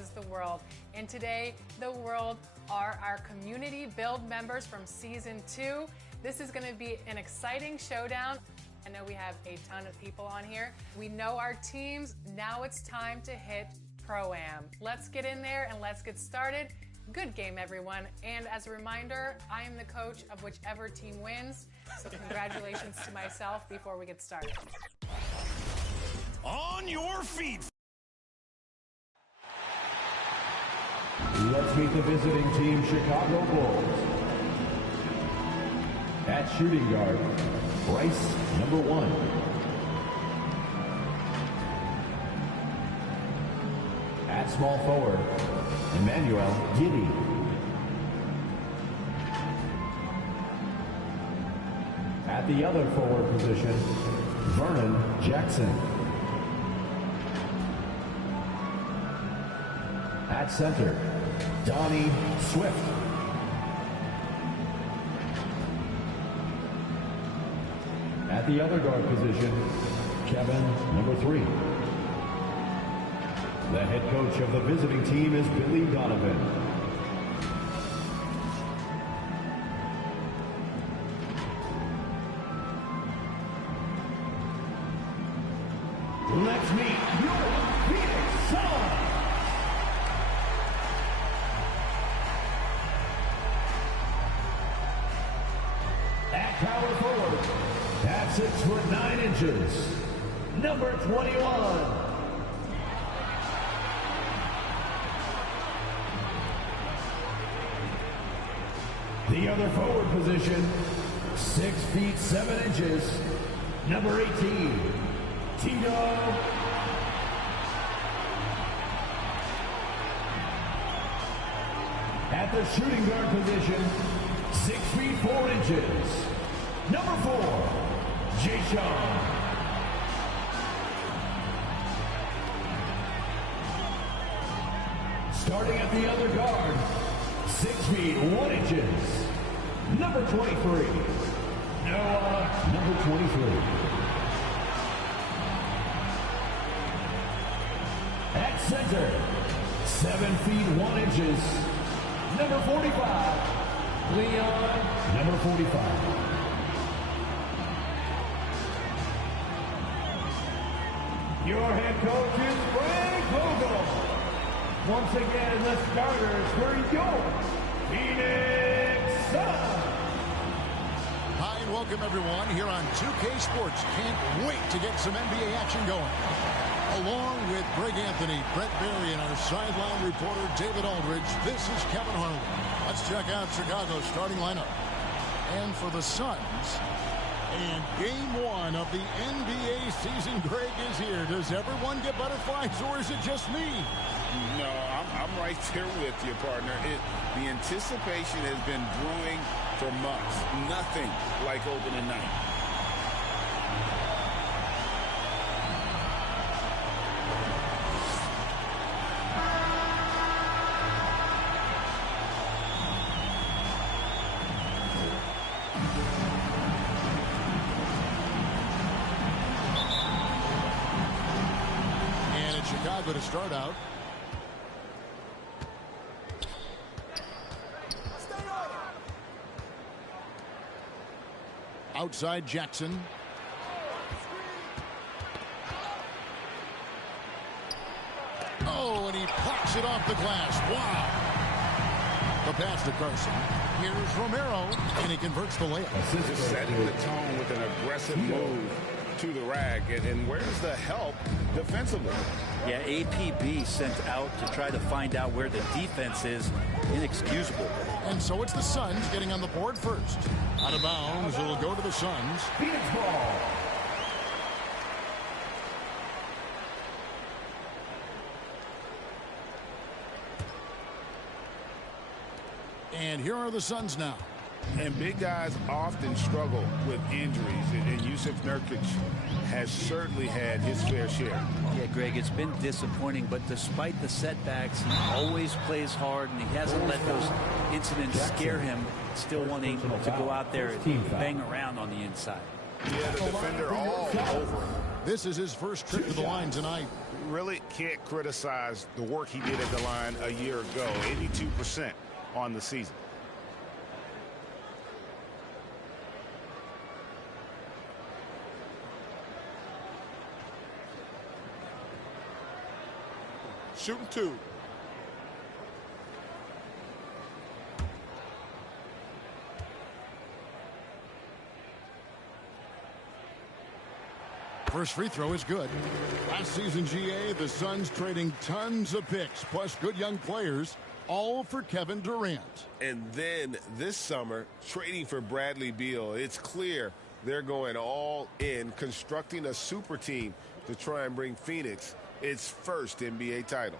versus the world. And today, the world are our community build members from season 2. This is going to be an exciting showdown. I know we have a ton of people on here. We know our teams. Now it's time to hit Pro-Am. Let's get in there and let's get started. Good game, everyone. And as a reminder, I am the coach of whichever team wins. So congratulations to myself before we get started. On your feet. Let's meet the visiting team, Chicago Bulls. At shooting guard, Bryce, number 1. At small forward, Emmanuel Giddy. At the other forward position, Vernon Jackson. At center, Donnie Swift. At the other guard position, Kevin, number 3. The head coach of the visiting team is Billy Donovan. Let's meet your Phoenix Suns. At power forward, at 6'9", number 21. The other forward position, 6 feet 7 inches, number 18, Tito. At the shooting guard position, 6 feet 4 inches, number 4, Jay-Sean. Starting at the other guard, 6 feet 1 inches, number 23, Noah, number 23. At center, 7 feet 1 inches, number 45, Leon, number 45. Your head coach is Frank Vogel. Once again, the starters for your Phoenix Suns. Hi and welcome everyone here on 2K Sports. Can't wait to get some NBA action going. Along with Greg Anthony, Brett Berry, and our sideline reporter David Aldridge, this is Kevin Harlan. Let's check out Chicago's starting lineup. And for the Suns, and game 1 of the NBA season, Greg is here. Does everyone get butterflies or is it just me? No, I'm right there with you, partner. The anticipation has been brewing for months. Nothing like opening night. And it's Chicago to start out. Outside Jackson. Oh, and he plucks it off the glass. Wow. The pass to Carson. Here's Romero, and he converts the layup. Just setting the tone with an aggressive move to the rack. And where's the help defensively? Yeah, APB sent out to try to find out where the defense is. Inexcusable. And so it's the Suns getting on the board first. Out of bounds, it'll go to the Suns. Phoenix ball. And here are the Suns now. And big guys often struggle with injuries, and Yusuf Nurkic has certainly had his fair share. Yeah, Greg, it's been disappointing, but despite the setbacks, he always plays hard, and he hasn't let those incidents scare him. Still wanting to go out there and bang around on the inside. Yeah, the defender all over him. This is his first trip to the line tonight. really can't criticize the work he did at the line a year ago. 82% on the season. Shooting two. First free throw is good. Last season, GA, the Suns trading tons of picks, plus good young players, all for Kevin Durant. And then this summer, trading for Bradley Beal. It's clear they're going all in, constructing a super team to try and bring Phoenix its first NBA title.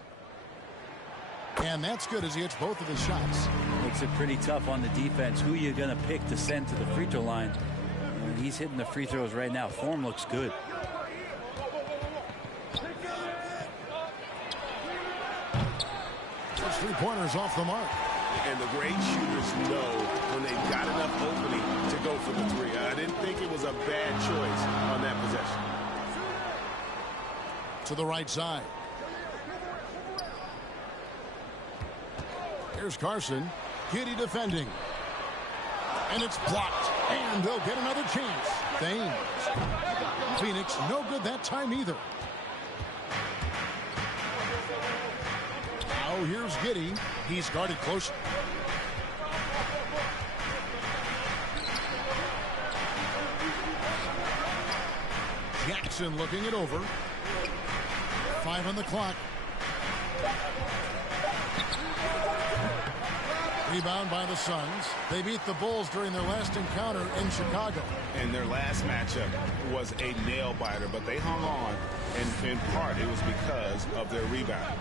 And that's good as he hits both of his shots. Makes it pretty tough on the defense. Who you're going to pick to send to the free throw line. And he's hitting the free throws right now. Form looks good. First three-pointers off the mark. And the great shooters know when they've got enough opening to go for the three. I didn't think it was a bad choice on that possession. To the right side. Here's Carson. Giddey defending. And it's blocked. And they'll get another chance. Thames. Phoenix no good that time either. Now here's Giddey. He's guarded close. Jackson looking it over. 5 on the clock. Rebound by the Suns. They beat the Bulls during their last encounter in Chicago. And their last matchup was a nail-biter, but they hung on, and in part it was because of their rebound.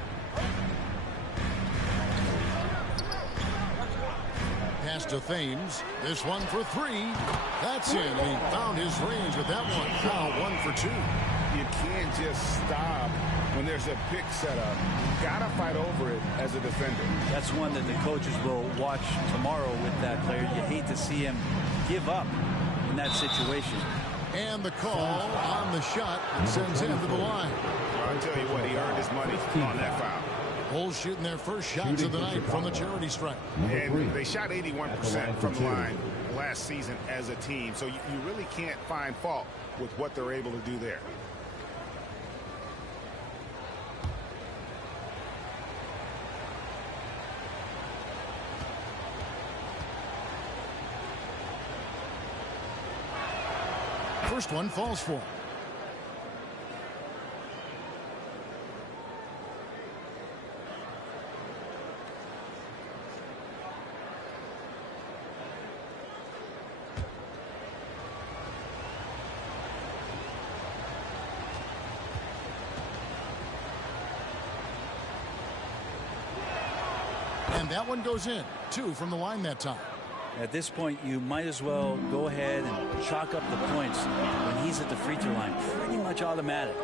Pass to Thames. This one for three. That's in, and he found his range with that one. Now 1 for 2. You can't just stop when there's a pick set up. You gotta fight over it as a defender. That's one that the coaches will watch tomorrow with that player. You hate to see him give up in that situation. And the call on the shot that sends him to the line. I'll tell you what, he earned his money on that foul. Bulls shooting their first shots of the night from the charity stripe. And they shot 81% from the line last season as a team, so you really can't find fault with what they're able to do there. First one falls for him. And that one goes in. 2 from the line that time. At this point, you might as well go ahead and chalk up the points when he's at the free throw line. Pretty much automatic.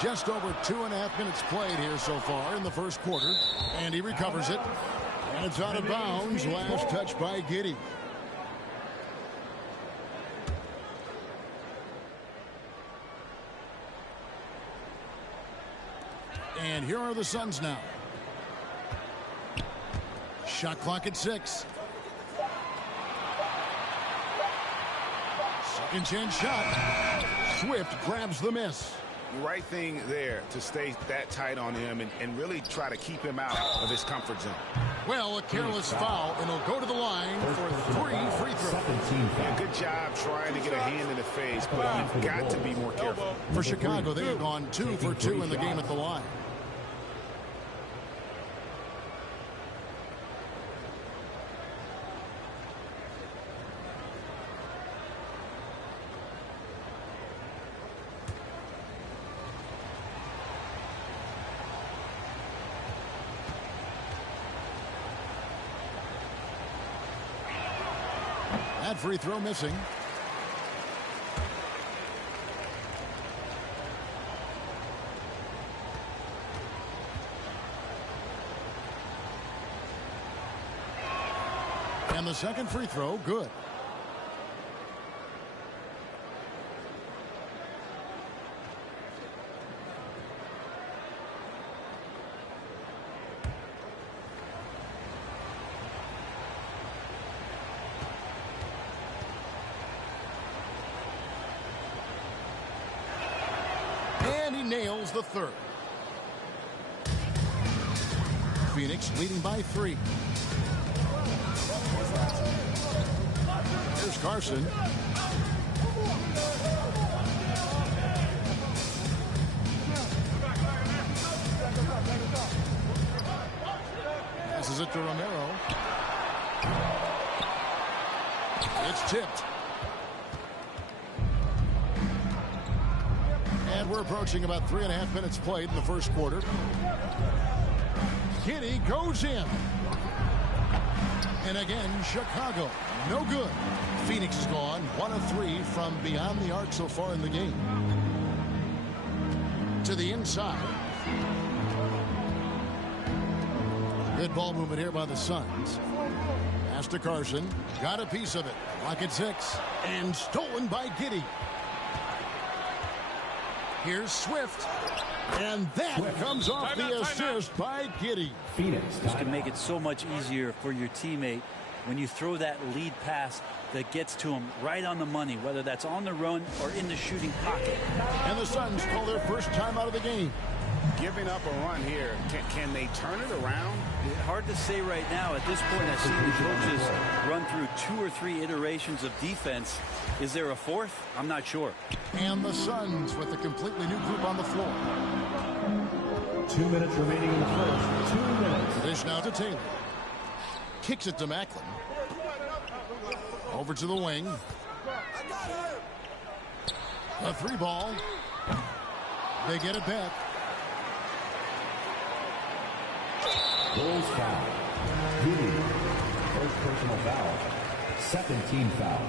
Just over 2.5 minutes played here so far in the first quarter. And he recovers it. And it's out of bounds. Last touch by Giddey. And here are the Suns now. Shot clock at 6. Second chance shot. Swift grabs the miss. Right thing there to stay that tight on him and really try to keep him out of his comfort zone. Well, a careless foul, and he'll go to the line for 3 free throws. Yeah, good job trying to get a hand in the face, but you've got to be more careful. For Chicago, they have gone 2 for 2 in the game at the line. That free throw missing. And the second free throw, good. nails the third. Phoenix leading by 3. Here's Carson. Passes it to Romero. It's tipped. And we're approaching about 3.5 minutes played in the first quarter. Giddey goes in. And again, Chicago, no good. Phoenix is gone 1 of 3 from beyond the arc so far in the game. To the inside. Good ball movement here by the Suns. Pass to Carson. Got a piece of it. Clock at 6. And stolen by Giddey. Here's Swift. And that comes off the assist by Giddey. Phoenix. This can make it so much easier for your teammate when you throw that lead pass that gets to him right on the money, whether that's on the run or in the shooting pocket. And the Suns call their first time out of the game. Giving up a run here. Can they turn it around? Hard to say right now. At this point, I've seen the coaches run through 2 or 3 iterations of defense. Is there a fourth? I'm not sure. And the Suns with a completely new group on the floor. 2 minutes remaining in the first. 2 minutes. Dish now to Taylor. Kicks it to Macklin. Over to the wing. A 3 ball. They get it back. Bulls foul. Giddey. First personal foul. Second team foul.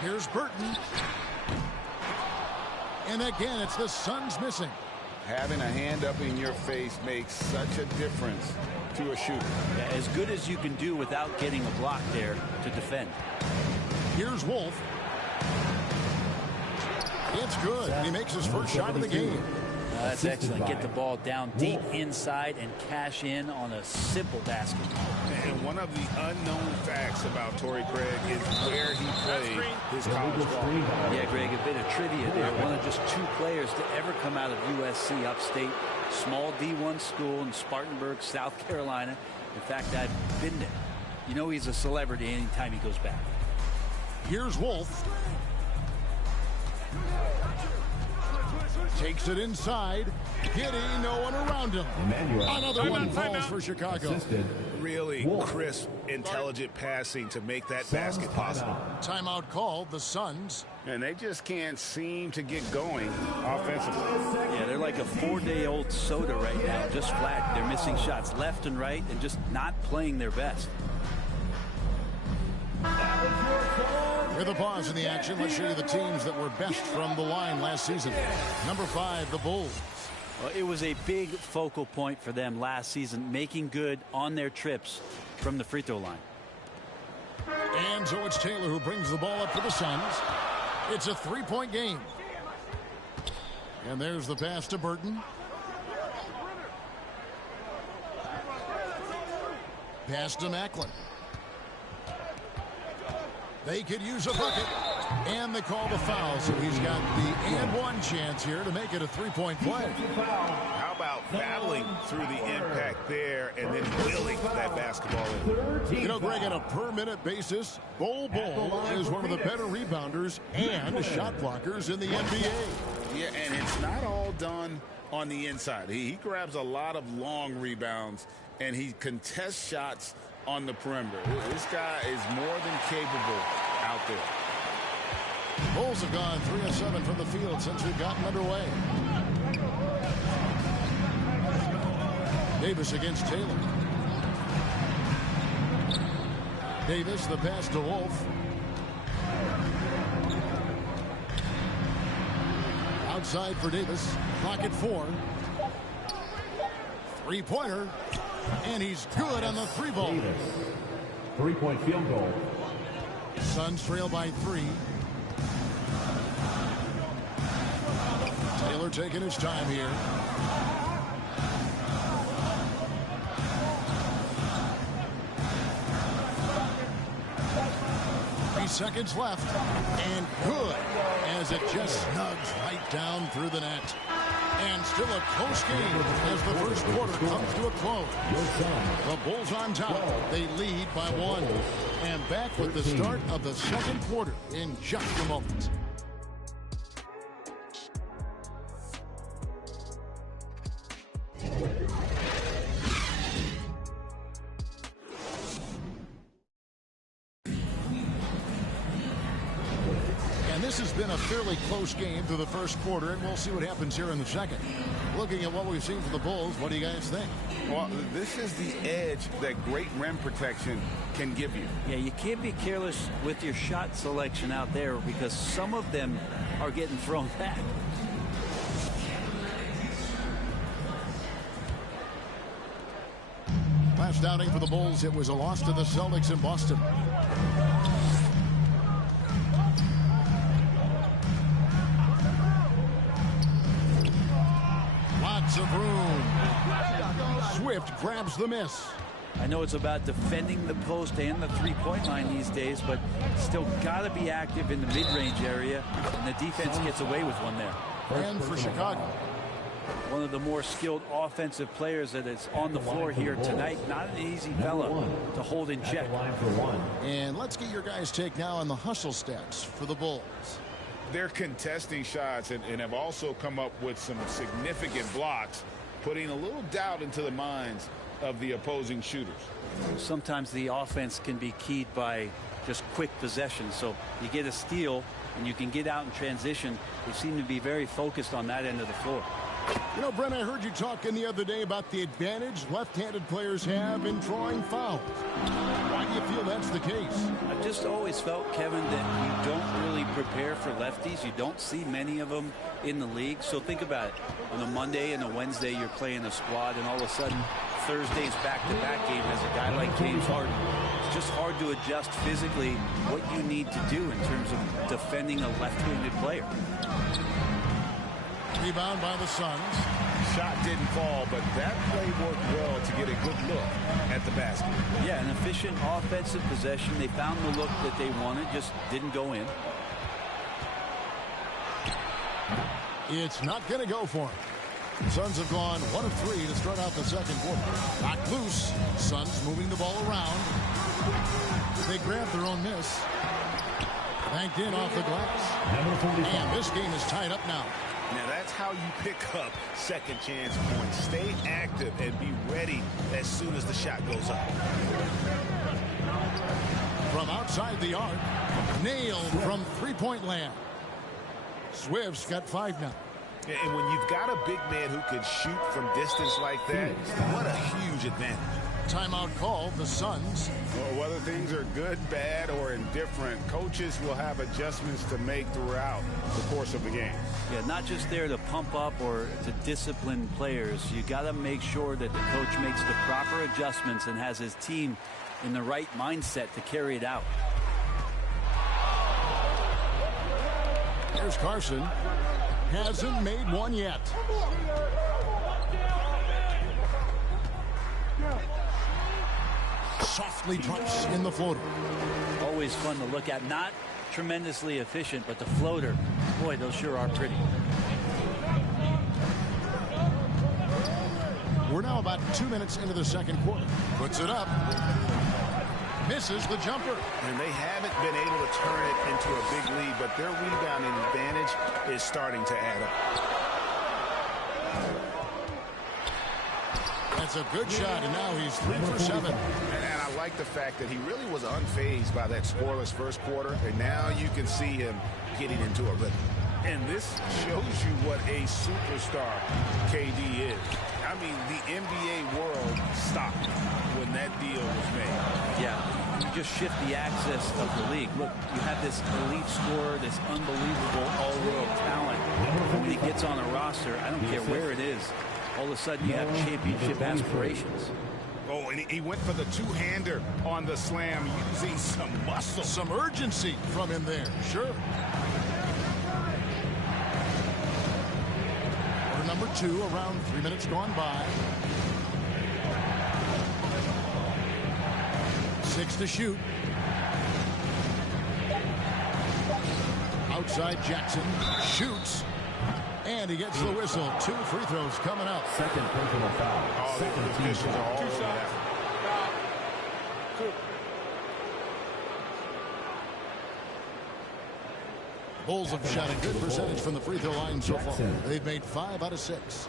Here's Burton. And again, it's the Suns missing. Having a hand up in your face makes such a difference to a shooter. Yeah, as good as you can do without getting a block there to defend. Here's Wolf. It's good. He makes his first shot of the game. That's excellent. Get the ball down deep inside and cash in on a simple basket. And one of the unknown facts about Torrey Craig is where he played his college ball. Yeah, Greg, a bit of trivia there. One of just 2 players to ever come out of USC upstate. Small D1 school in Spartanburg, South Carolina. In fact, I've been there. You know he's a celebrity anytime he goes back. Here's Wolf. Takes it inside. Giddey, no one around him. Another one falls for Chicago. Really crisp, intelligent passing to make that basket possible. Timeout called, the Suns. And they just can't seem to get going offensively. Yeah, they're like a 4-day-old soda right now, just flat. They're missing shots left and right and just not playing their best. With a pause in the action, let's show you the teams that were best from the line last season. Number 5, the Bulls. Well, it was a big focal point for them last season, making good on their trips from the free throw line. And so it's Taylor who brings the ball up for the Suns. It's a 3-point game. And there's the pass to Burton. Pass to Macklin. They could use a bucket. And they call the foul, so he's got the and one chance here to make it a 3-point play. How about battling through the impact there and then willing that basketball in? You know, Greg, on a per-minute basis, Bol is one of the better rebounders and shot blockers in the NBA. Yeah, and it's not all done on the inside. He grabs a lot of long rebounds, and he contests shots on the perimeter. This guy is more than capable out there. Bulls have gone 3 of 7 from the field since we've gotten underway. Davis against Taylor. Davis, the pass to Wolf. Outside for Davis. Clock at 4. 3-pointer. And he's good on the 3-ball. 3-point field goal. Suns trail by 3. Taylor taking his time here. 3 seconds left, and good, as it just snugs right down through the net. And still a close game as the first quarter comes to a close. The Bulls on top. They lead by 1. And back with the start of the second quarter in just a moment. This has been a fairly close game through the first quarter, and we'll see what happens here in the second. Looking at what we've seen from the Bulls, what do you guys think? Well, this is the edge that great rim protection can give you. Yeah, you can't be careless with your shot selection out there because some of them are getting thrown back. Last outing for the Bulls, it was a loss to the Celtics in Boston. Lots of room. Swift grabs the miss. I know it's about defending the post and the three-point line these days, but still got to be active in the mid-range area, and the defense gets away with one there. And for Chicago, one of the more skilled offensive players that is on the floor here tonight. Not an easy fella to hold in check. And let's get your guys' take now on the hustle stats for the Bulls. They're contesting shots and have also come up with some significant blocks, putting a little doubt into the minds of the opposing shooters. Sometimes the offense can be keyed by just quick possession. So you get a steal and you can get out in transition. They seem to be very focused on that end of the floor. You know, Brent, I heard you talking the other day about the advantage left-handed players have in drawing fouls. Why do you feel that's the case? I've just always felt, Kevin, that you don't really prepare for lefties. You don't see many of them in the league. So think about it. On a Monday and a Wednesday, you're playing a squad, and all of a sudden, Thursday's back-to-back game has a guy like James Harden. It's just hard to adjust physically what you need to do in terms of defending a left-handed player. Rebound by the Suns. Shot didn't fall, but that play worked well to get a good look at the basket. Yeah, an efficient offensive possession. They found the look that they wanted, just didn't go in. It's not going to go for him. Suns have gone 1 of 3 to start out the second quarter. Knocked loose. Suns moving the ball around. They grab their own miss. Banked in off the glass. And this game is tied up now. Now that's how you pick up second chance points. Stay active and be ready as soon as the shot goes up. From outside the arc, nailed from three-point land. Swift's got 5 now. And when you've got a big man who can shoot from distance like that, what a huge advantage. Timeout called, the Suns. Well, whether things are good, bad, or indifferent, coaches will have adjustments to make throughout the course of the game. Yeah, not just there to pump up or to discipline players. You got to make sure that the coach makes the proper adjustments and has his team in the right mindset to carry it out. Here's Carson. Hasn't made one yet. Softly drops in the floater. Always fun to look at. Not tremendously efficient, but the floater, boy, those sure are pretty. We're now about 2 minutes into the second quarter. Puts it up. Misses the jumper. And they haven't been able to turn it into a big lead, but their rebounding advantage is starting to add up. That's a good shot, and now he's 3 for 7. And I like the fact that he really was unfazed by that scoreless first quarter, and now you can see him getting into a rhythm. And this shows you what a superstar KD is. I mean, the NBA world stopped when that deal was made. Yeah, you just shift the axis of the league. Look, you have this elite scorer, this unbelievable all-world talent. When he gets on a roster, I don't care where it is, all of a sudden you have championship aspirations. Oh, and he went for the two-hander on the slam using some muscle. Some urgency from him there, sure. 2, around 3 minutes gone by. 6 to shoot. Outside Jackson shoots. And he gets the whistle. 2 free throws coming up. Second personal foul. Second team foul. 2 shots. Bulls have shot a good percentage from the free throw line so far. They've made 5 out of 6.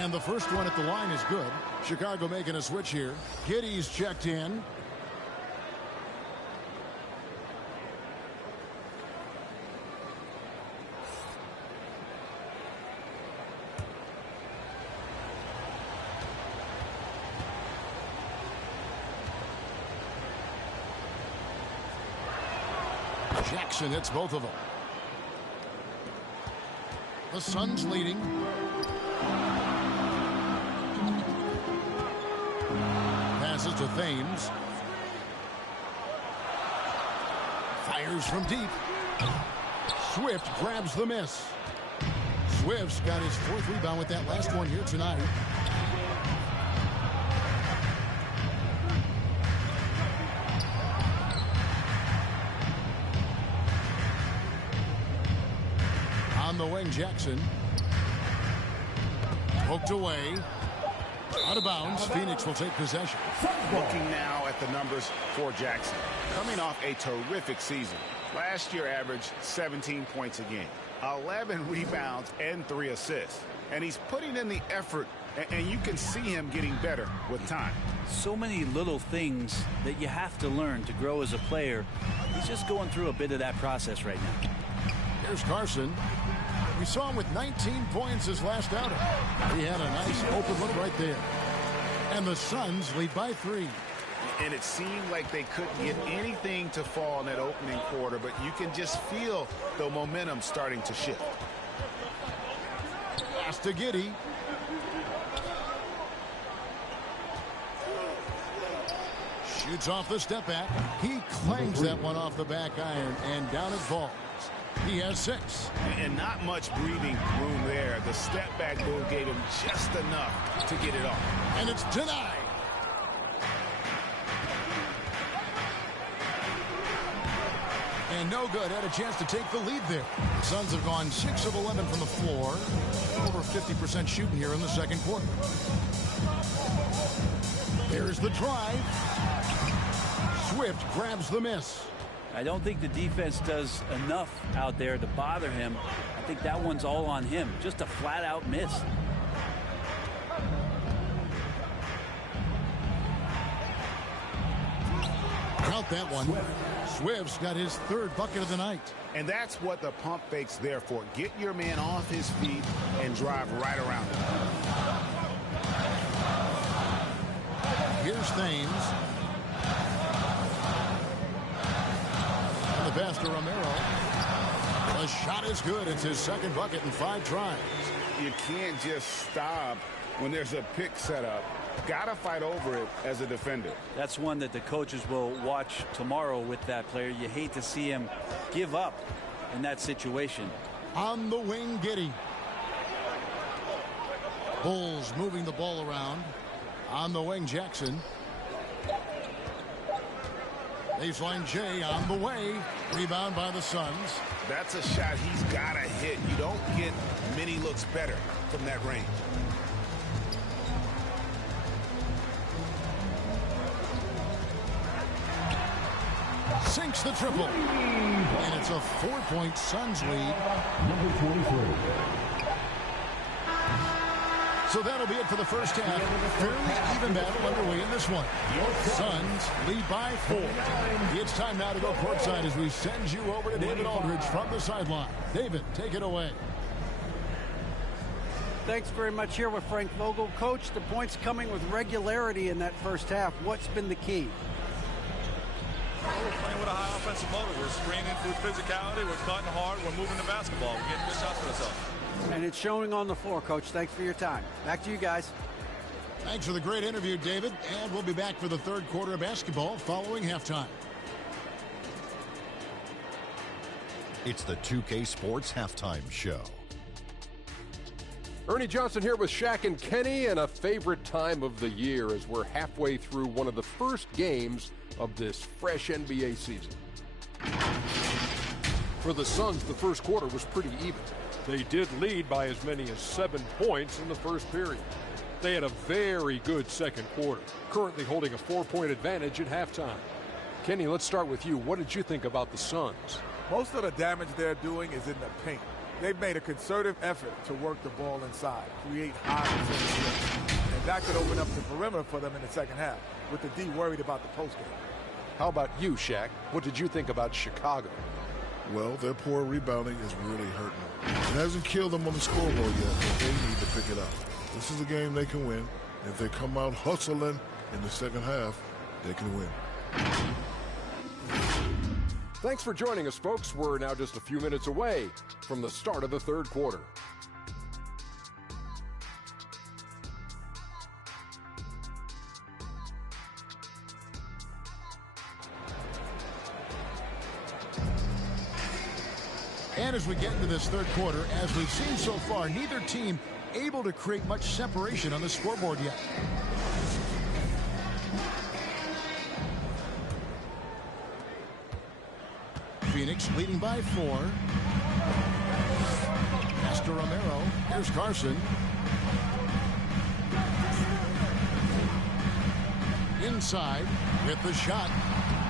And the first one at the line is good. Chicago making a switch here. Giddey's checked in. Jackson hits both of them. The Suns leading. Passes to Thames. Fires from deep. Swift grabs the miss. Swift's got his 4th rebound with that last one here tonight. On the wing, Jackson. Poked away. Out of bounds. Phoenix will take possession. Looking now at the numbers for Jackson. Coming off a terrific season. Last year averaged 17 points a game, 11 rebounds, and 3 assists. And he's putting in the effort, and you can see him getting better with time. So many little things that you have to learn to grow as a player. He's just going through a bit of that process right now. Here's Carson. We saw him with 19 points his last outing. He had a nice open look right there. And the Suns lead by 3. And it seemed like they couldn't get anything to fall in that opening quarter, but you can just feel the momentum starting to shift. Pass to Giddey. Shoots off the step back. He clangs that one off the back iron, and down it falls. He has 6. And not much breathing room there. The step back move gave him just enough to get it off. And it's denied. And no good. Had a chance to take the lead there. Suns have gone 6 of 11 from the floor. Over 50% shooting here in the second quarter. Here's the drive. Swift grabs the miss. I don't think the defense does enough out there to bother him. I think that one's all on him. Just a flat-out miss. Count that one. Swift's got his 3rd bucket of the night. And that's what the pump fake's there for. Get your man off his feet and drive right around him. Here's Thames. And the pass to Romero. The shot is good. It's his 2nd bucket in 5 tries. You can't just stop when there's a pick set up. Gotta fight over it as a defender. That's one that the coaches will watch tomorrow with that player. You hate to see him give up in that situation. On the wing, Giddey. Bulls moving the ball around. On the wing, Jackson. Baseline Jay on the way. Rebound by the Suns. That's a shot he's gotta hit. You don't get many looks better from that range. Sinks the triple. And it's a 4-point Suns lead. Number 23. So that'll be it for the first half. Fairly even battle underway in this one. Suns lead by 4. It's time now to go courtside as we send you over to David Aldridge from the sideline. David, take it away. Thanks very much. Here with Frank Vogel. Coach, the points coming with regularity in that first half. What's been the key? Well, we're playing with a high offensive motor. We're screening through physicality. We're cutting hard. We're moving the basketball. We're getting good shots for ourselves. And it's showing on the floor, Coach. Thanks for your time. Back to you guys. Thanks for the great interview, David. And we'll be back for the third quarter of basketball following halftime. It's the 2K Sports Halftime Show. Ernie Johnson here with Shaq and Kenny, and a favorite time of the year as we're halfway through one of the first games of this fresh NBA season. For the Suns, the first quarter was pretty even. They did lead by as many as 7 points in the first period. They had a very good second quarter, currently holding a 4-point advantage at halftime. Kenny, let's start with you. What did you think about the Suns? Most of the damage they're doing is in the paint. They've made a concerted effort to work the ball inside, create high percentage, and that could open up the perimeter for them in the second half, with the D worried about the postgame. How about you, Shaq? What did you think about Chicago? Well, their poor rebounding is really hurting them. It hasn't killed them on the scoreboard yet, but they need to pick it up. This is a game they can win. If they come out hustling in the second half, they can win. Thanks for joining us, folks. We're now just a few minutes away from the start of the third quarter. And as we get into this third quarter, as we've seen so far, neither team able to create much separation on the scoreboard yet. Phoenix leading by 4. Pass to Romero. Here's Carson. Inside with the shot.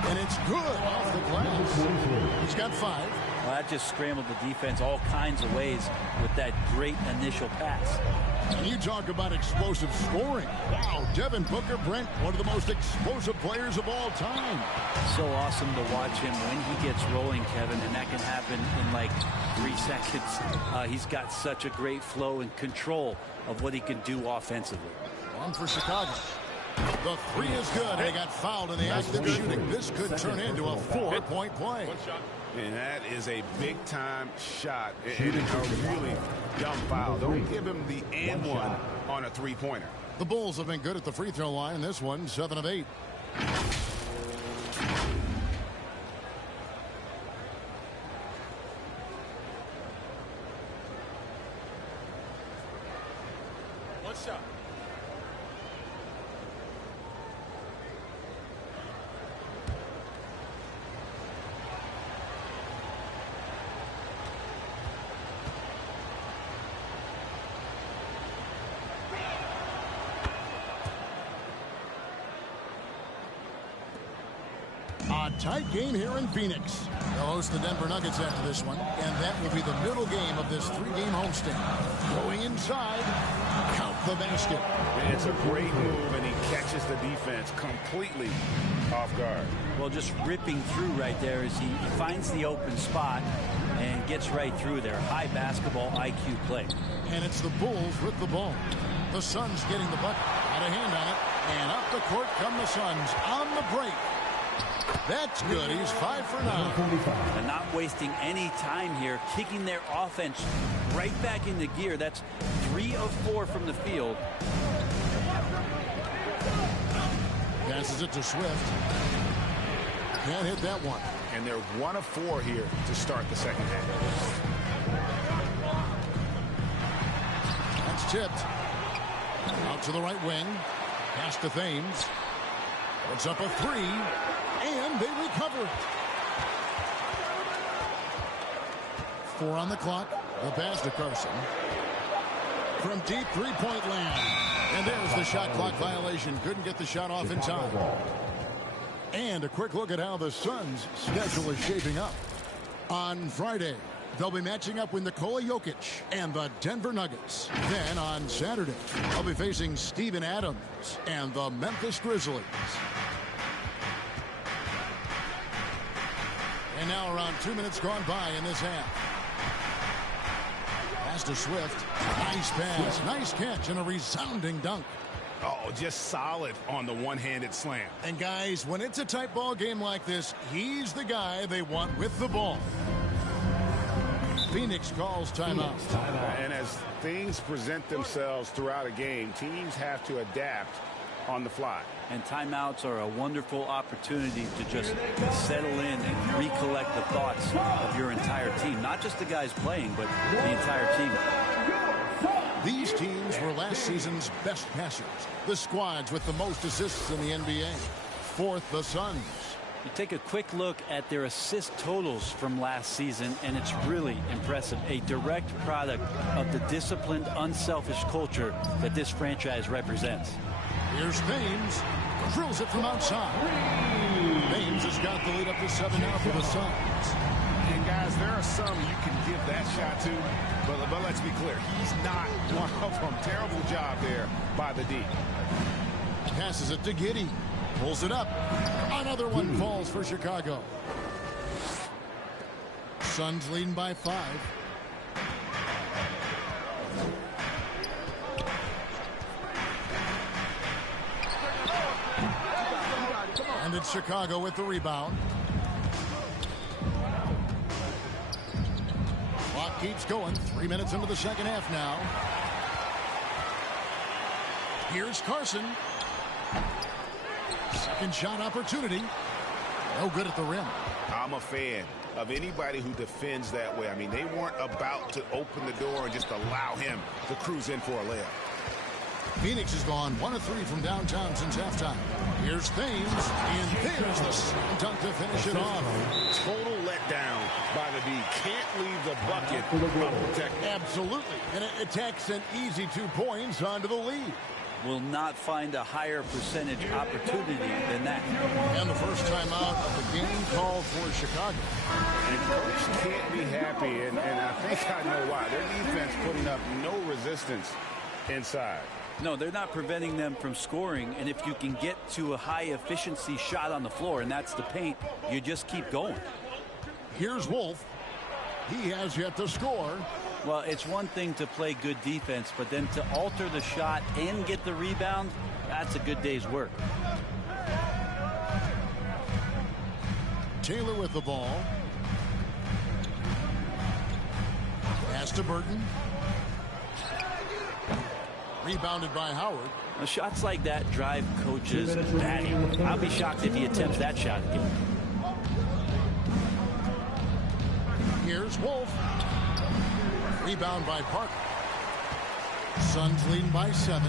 And it's good off the glass. He's got 5. Well, that just scrambled the defense all kinds of ways with that great initial pass. And you talk about explosive scoring. Wow, Devin Booker, Brent, one of the most explosive players of all time. So awesome to watch him when he gets rolling, Kevin, and that can happen in like 3 seconds. He's got such a great flow and control of what he can do offensively. On for Chicago. The 3 is good, and he got fouled in the act of shooting. This could turn into a 4-point play. And that is a big-time shot and a really dumb foul. Don't give him the and one on a three-pointer. The Bulls have been good at the free throw line. This one, 7 of 8. One shot. A tight game here in Phoenix. They'll host the Denver Nuggets after this one, and that will be the middle game of this 3-game homestand. Going inside, count the basket. And it's a great move, and he catches the defense completely off guard. Well, just ripping through right there as he finds the open spot and gets right through there. High basketball IQ play. And it's the Bulls with the ball. The Suns getting the bucket. Got a hand on it. And up the court come the Suns on the break. That's good. He's 5 for 9. And not wasting any time here, kicking their offense right back into gear. That's 3 of 4 from the field. Passes it to Swift. Can't hit that one. And they're 1 of 4 here to start the second half. That's tipped. Out to the right wing. Pass to Thames. Puts up a 3. And they recover it. 4 on the clock. The pass to Carson. From deep three-point land. And there's the shot clock violation. Couldn't get the shot off in time. And a quick look at how the Suns' schedule is shaping up. On Friday, they'll be matching up with Nikola Jokic and the Denver Nuggets. Then on Saturday, they'll be facing Steven Adams and the Memphis Grizzlies. And now around 2 minutes gone by in this half. Pass to Swift. Nice pass, nice catch, and a resounding dunk. Oh, just solid on the one-handed slam. And guys, when it's a tight ball game like this, he's the guy they want with the ball. Phoenix calls timeout. And as things present themselves throughout a game, teams have to adapt on the fly. And timeouts are a wonderful opportunity to just settle in and recollect the thoughts of your entire team. Not just the guys playing, but the entire team. These teams were last season's best passers. The squads with the most assists in the NBA. Fourth, the Suns. You take a quick look at their assist totals from last season, and it's really impressive. A direct product of the disciplined, unselfish culture that this franchise represents. Here's Thames. Drills it from outside. Thames has got the lead up to 7 now for the Suns. And guys, there are some you can give that shot to, but let's be clear, he's not one of them. Terrible job there by the D. Passes it to Giddey. Pulls it up. Another one falls for Chicago. Suns leading by 5. And it's Chicago with the rebound. Clock keeps going. 3 minutes into the second half now. Here's Carson. Second shot opportunity. No good at the rim. I'm a fan of anybody who defends that way. I mean, they weren't about to open the door and just allow him to cruise in for a layup. Phoenix has gone 1 of 3 from downtown since halftime. Here's Thames, and there's the slam dunk to finish it off. Total letdown by the D. Can't leave the bucket unprotected. Absolutely. And it takes an easy 2 points onto the lead. Will not find a higher percentage opportunity than that. And the first time out of the game called for Chicago. And coach can't be happy, and I think I know why. Their defense putting up no resistance inside. No, they're not preventing them from scoring, and if you can get to a high-efficiency shot on the floor, and that's the paint, you just keep going. Here's Wolf. He has yet to score. Well, it's one thing to play good defense, but then to alter the shot and get the rebound, that's a good day's work. Taylor with the ball. Pass to Burton. Rebounded by Howard. Now, shots like that drive coaches batty. I'll be shocked if he attempts that shot again. Here's Wolf. Rebound by Parker. Suns leading by 7.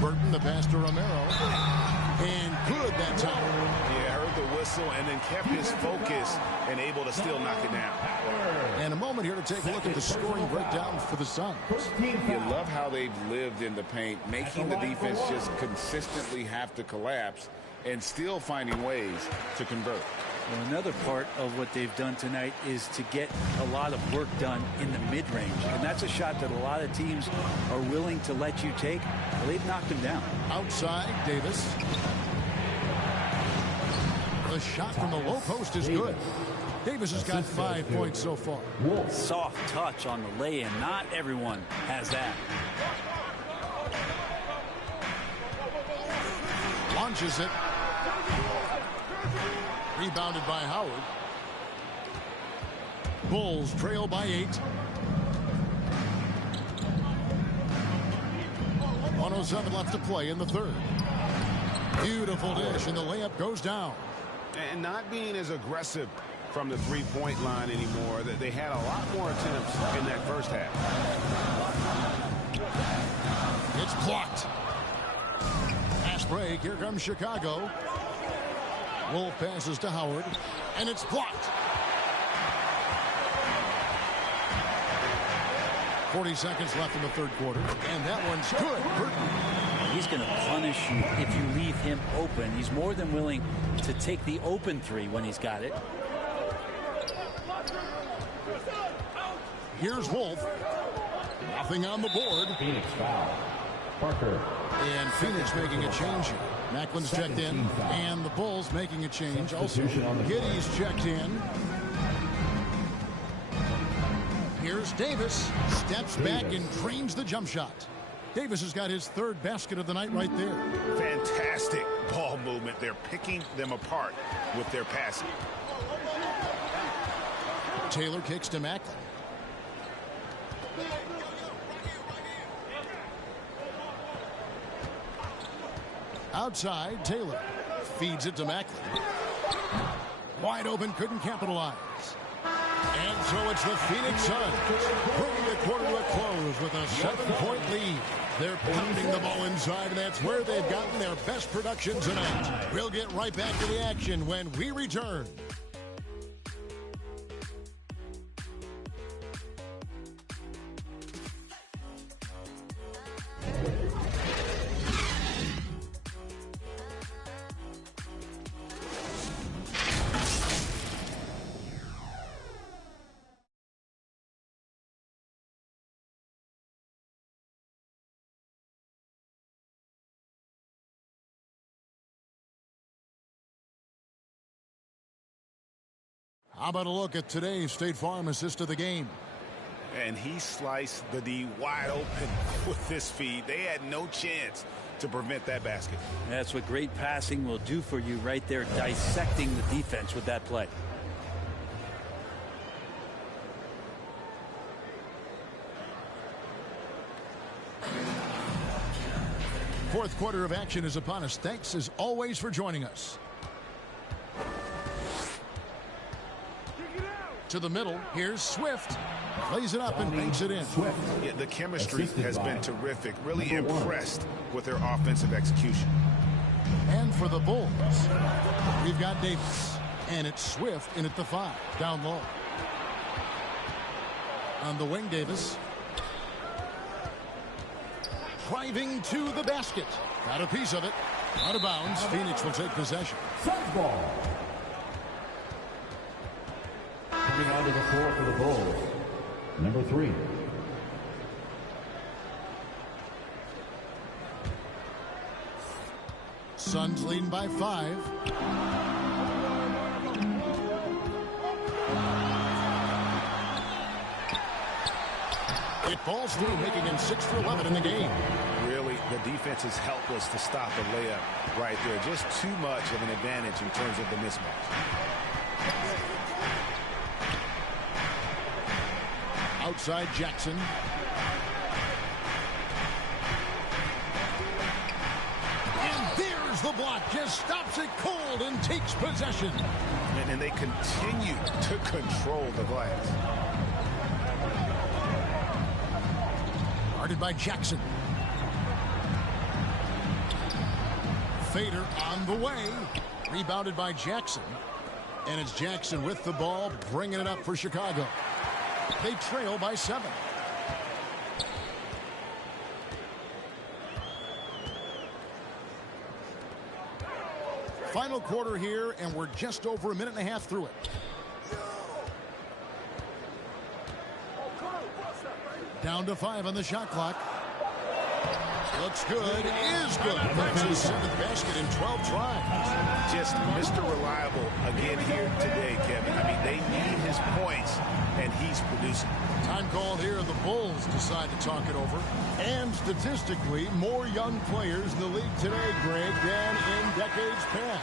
Burton, the pass to Romero. And good that time. Yeah, heard the whistle and then kept his focus and able to still knock it down. And a moment here to take a look at the scoring breakdown for the Suns. You love how they've lived in the paint, making the defense just consistently have to collapse and still finding ways to convert. Well, another part of what they've done tonight is to get a lot of work done in the mid-range. And that's a shot that a lot of teams are willing to let you take. Well, they've knocked him down. Outside, Davis. The shot from the low post is good. Davis has got 5 points so far. Soft touch on the lay-in. Not everyone has that. Launches it. Rebounded by Howard. Bulls trail by 8. 1:07 left to play in the third. Beautiful dish, and the layup goes down. And not being as aggressive from the three-point line anymore. They had a lot more attempts in that first half. It's blocked. Fast break. Here comes Chicago. Wolf passes to Howard, and it's blocked. 40 seconds left in the third quarter, and that one's good. Burton. He's going to punish you if you leave him open. He's more than willing to take the open three when he's got it. Here's Wolf. Nothing on the board. Phoenix foul. Parker. And Phoenix making a change here. Macklin's checked in, and the Bulls making a change. Also, Giddy's checked in. Here's Davis. Steps back and drains the jump shot. Davis has got his third basket of the night right there. Fantastic ball movement. They're picking them apart with their passing. Taylor kicks to Macklin. Outside, Taylor feeds it to Macklin. Wide open, couldn't capitalize. And so it's the Phoenix Suns bringing the quarter to a close with a 7-point lead. They're pounding the ball inside, and that's where they've gotten their best production tonight. We'll get right back to the action when we return. How about a look at today's State Farm assist of the game? And he sliced the D wide open with this feed. They had no chance to prevent that basket. That's what great passing will do for you right there, dissecting the defense with that play. Fourth quarter of action is upon us. Thanks as always for joining us. To the middle, here's Swift. Plays it up and banks it in. Yeah, the chemistry has been terrific. Really impressed with their offensive execution. And for the Bulls, we've got Davis. And it's Swift in at the 5, down low. On the wing, Davis. Driving to the basket. Got a piece of it. Out of bounds. Phoenix will take possession. Suns ball. Coming onto the floor for the Bulls, number 3. Suns leading by 5. It falls through, making him 6 for 11 in the game. Really, the defense is helpless to stop a layup right there. Just too much of an advantage in terms of the mismatch. Outside Jackson. And there's the block. Just stops it cold and takes possession. And they continue to control the glass. Guarded by Jackson. Fader on the way. Rebounded by Jackson. And it's Jackson with the ball, bringing it up for Chicago. They trail by 7. Final quarter here, and we're just over a minute and a half through it. Down to 5 on the shot clock. Looks good. Is good. That's his 7th basket in 12 tries. Just Mr. Reliable again here today, Kevin. I mean, they need his points, and he's producing. Time called here. The Bulls decide to talk it over. And statistically, more young players in the league today, Greg, than in decades past.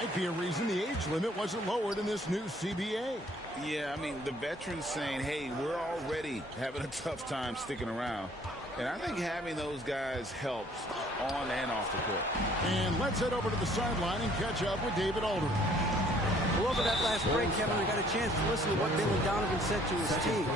Might be a reason the age limit wasn't lowered in this new CBA. Yeah, I mean, the veterans saying, hey, we're already having a tough time sticking around. And I think having those guys helps on and off the court. And let's head over to the sideline and catch up with David Aldridge. Well, over that last break, Kevin, I got a chance to listen to what Billy Donovan said to his team.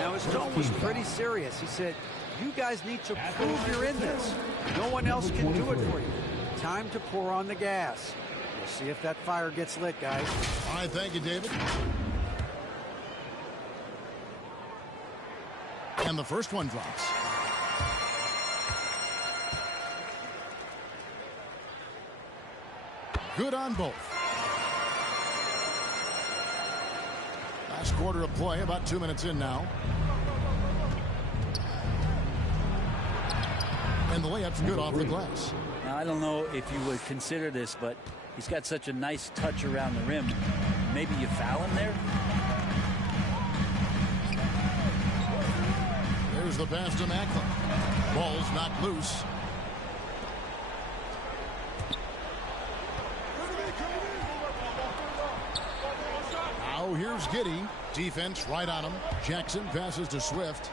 Now, his tone was pretty serious. He said, you guys need to prove you're in this. No one else can do it for you. Time to pour on the gas. We'll see if that fire gets lit, guys. All right, thank you, David. And the first one drops. Good on both. Last quarter of play, about 2 minutes in now. And the layup's good off the glass. Now, I don't know if you would consider this, but he's got such a nice touch around the rim. Maybe you foul him there? There's the pass to Macklin. Ball's knocked loose. Now here's Giddey. Defense right on him. Jackson passes to Swift.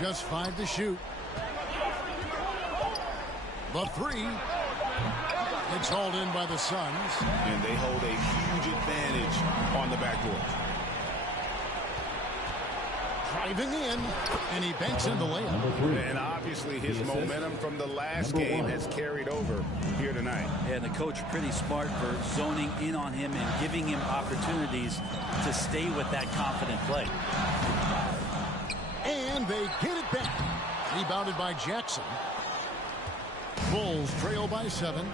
Just 5 to shoot. The 3. It's hauled in by the Suns. And they hold a huge advantage on the backboard. Driving in, and he banks in the layup. And obviously his momentum from the last game has carried over here tonight. Yeah, and the coach pretty smart for zoning in on him and giving him opportunities to stay with that confident play. And they get it back. Rebounded by Jackson. Bulls trail by 7.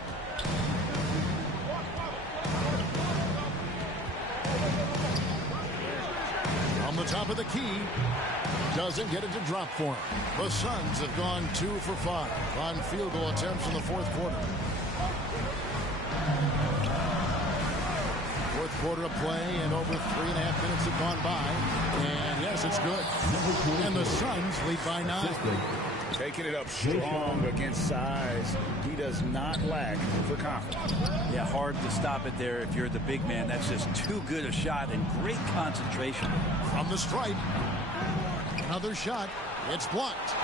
On the top of the key. Doesn't get it to drop for him. The Suns have gone 2 for 5 on field goal attempts in the fourth quarter. Fourth quarter of play, and over 3.5 minutes have gone by. And yes, it's good. And the Suns lead by 9. Taking it up strong against size. He does not lack for confidence. Yeah, hard to stop it there if you're the big man. That's just too good a shot and great concentration. From the stripe. Another shot. It's blocked.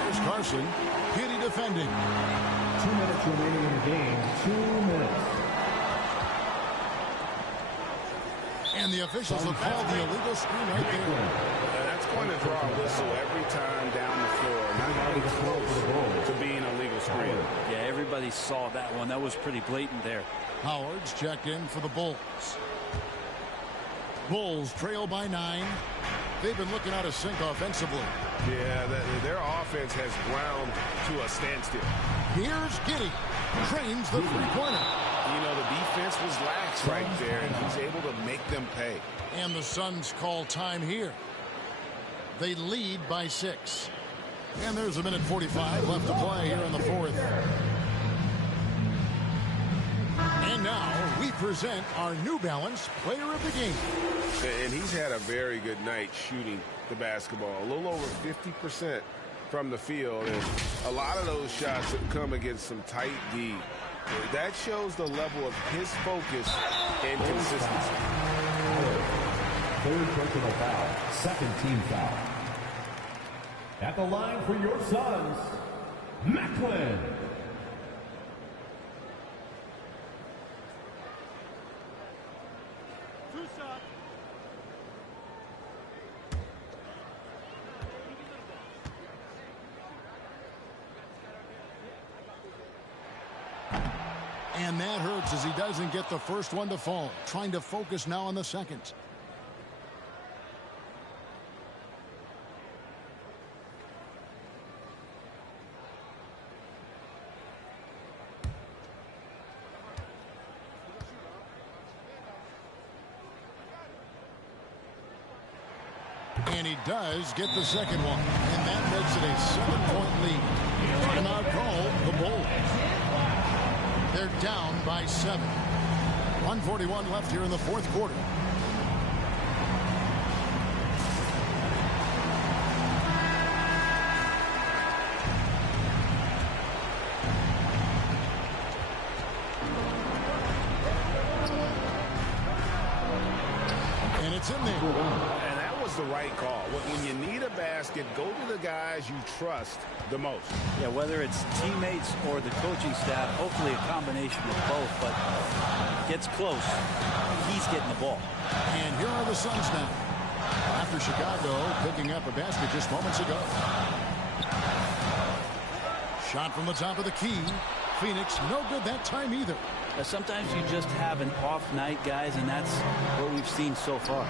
There's Carson. Giddey defending. 2 minutes remaining in the game. 2 minutes. And the officials have called the illegal screen right there. That's going to draw a whistle every time down the floor. Not even close to being a legal screen. Yeah, everybody saw that one. That was pretty blatant there. Howard's checked in for the Bulls. Bulls trail by 9. They've been looking out of sync offensively. Yeah, their offense has ground to a standstill. Here's Giddey. Trains the three-pointer. You know, the defense was lax right there, and he's able to make them pay. And the Suns call time here. They lead by 6. And there's 1:45 left to play here in the fourth. And now we present our New Balance Player of the Game. And he's had a very good night shooting the basketball. A little over 50% from the field. And a lot of those shots have come against some tight D. That shows the level of his focus and consistency. Third personal foul. Second team foul. At the line for your Suns, Macklin. And that hurts as he doesn't get the first one to fall. Trying to focus now on the second. And he does get the second one. And that makes it a 7-point lead. Timeout call, the Bulls. They're down by 7. 1:41 left here in the fourth quarter. And it's in there. And that was the right call. When you need a basket, go to the guys you trust the most. Yeah, whether it's teammates or the coaching staff, hopefully a combination of both, but gets close, he's getting the ball. And here are the Suns now. After Chicago picking up a basket just moments ago. Shot from the top of the key. Phoenix, no good that time either. Sometimes you just have an off night, guys, and that's what we've seen so far.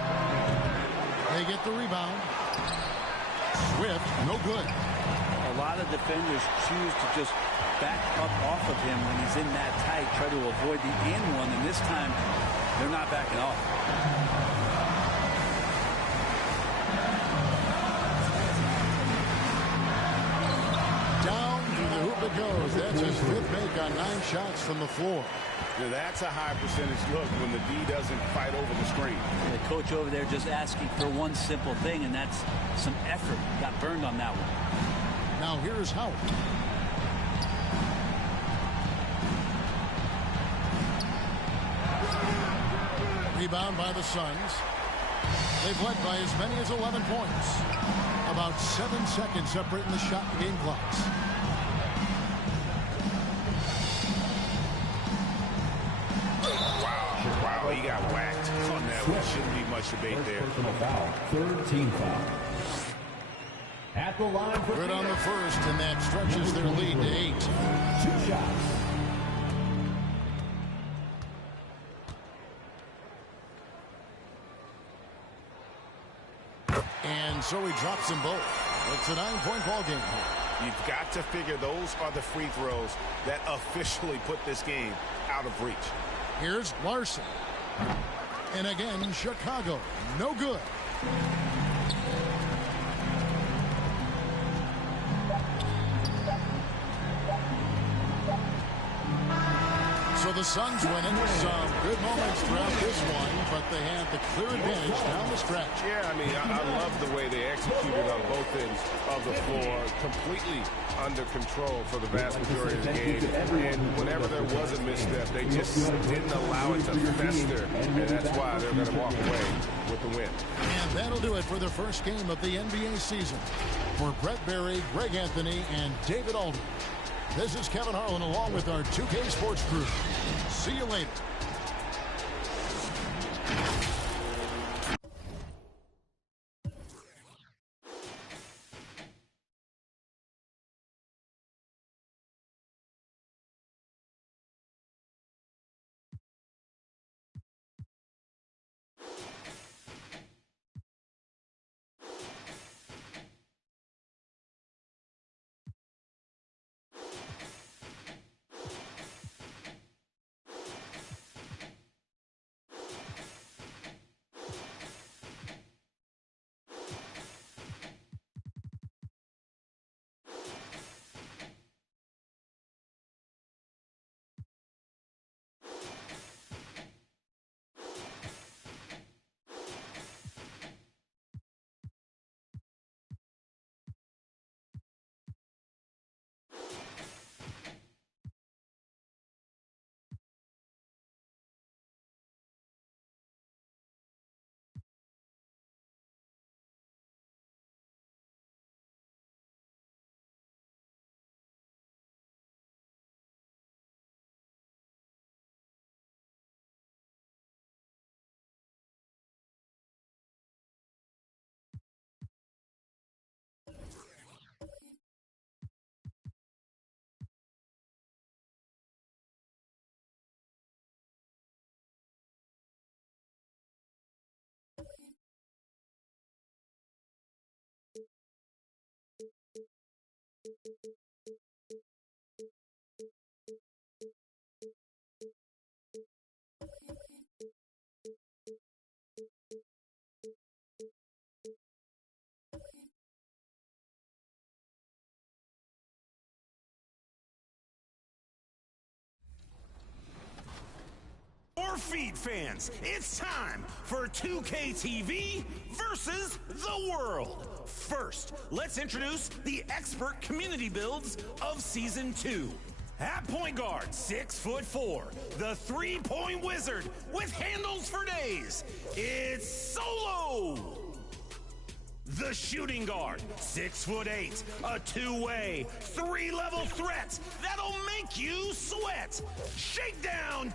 They get the rebound. Swift, no good. A lot of defenders choose to just back up off of him when he's in that tight, try to avoid the and one, and this time they're not backing off. Down to the hoop it goes. That's his 5th make on 9 shots from the floor. Yeah, that's a high percentage look when the D doesn't fight over the screen. And the coach over there just asking for one simple thing, and that's some effort. Got burned on that one. Now here's Howard. Rebound by the Suns. They've led by as many as 11 points. About 7 seconds separating the shot and game clocks. Wow, he got whacked on that one. Shouldn't be much debate there. Personal foul. 3rd team foul. At the line for good on the first, and that stretches their lead to 8. 2 shots. And so he drops them both. It's a 9-point ball game here. You've got to figure those are the free throws that officially put this game out of reach. Here's Larson. And again, Chicago. No good. So the Suns winning. Some good moments throughout this one, but they had the clear advantage down the stretch. Yeah, I mean, I love the way they executed on both ends of the floor. Completely under control for the vast majority of the game. And whenever there was a misstep, they just didn't allow it to fester. And that's why they're going to walk away with the win. And that'll do it for the first game of the NBA season. For Brett Berry, Greg Anthony, and David Alden, this is Kevin Harlan along with our 2K Sports crew. See you later. Feed fans, it's time for 2K TV versus the world. First, let's introduce the expert community builds of Season 2. At point guard, 6'4", the three-point wizard with handles for days. It's Solo. The shooting guard, 6'8", a two-way, three-level threat that'll make you sweat. Shakedown.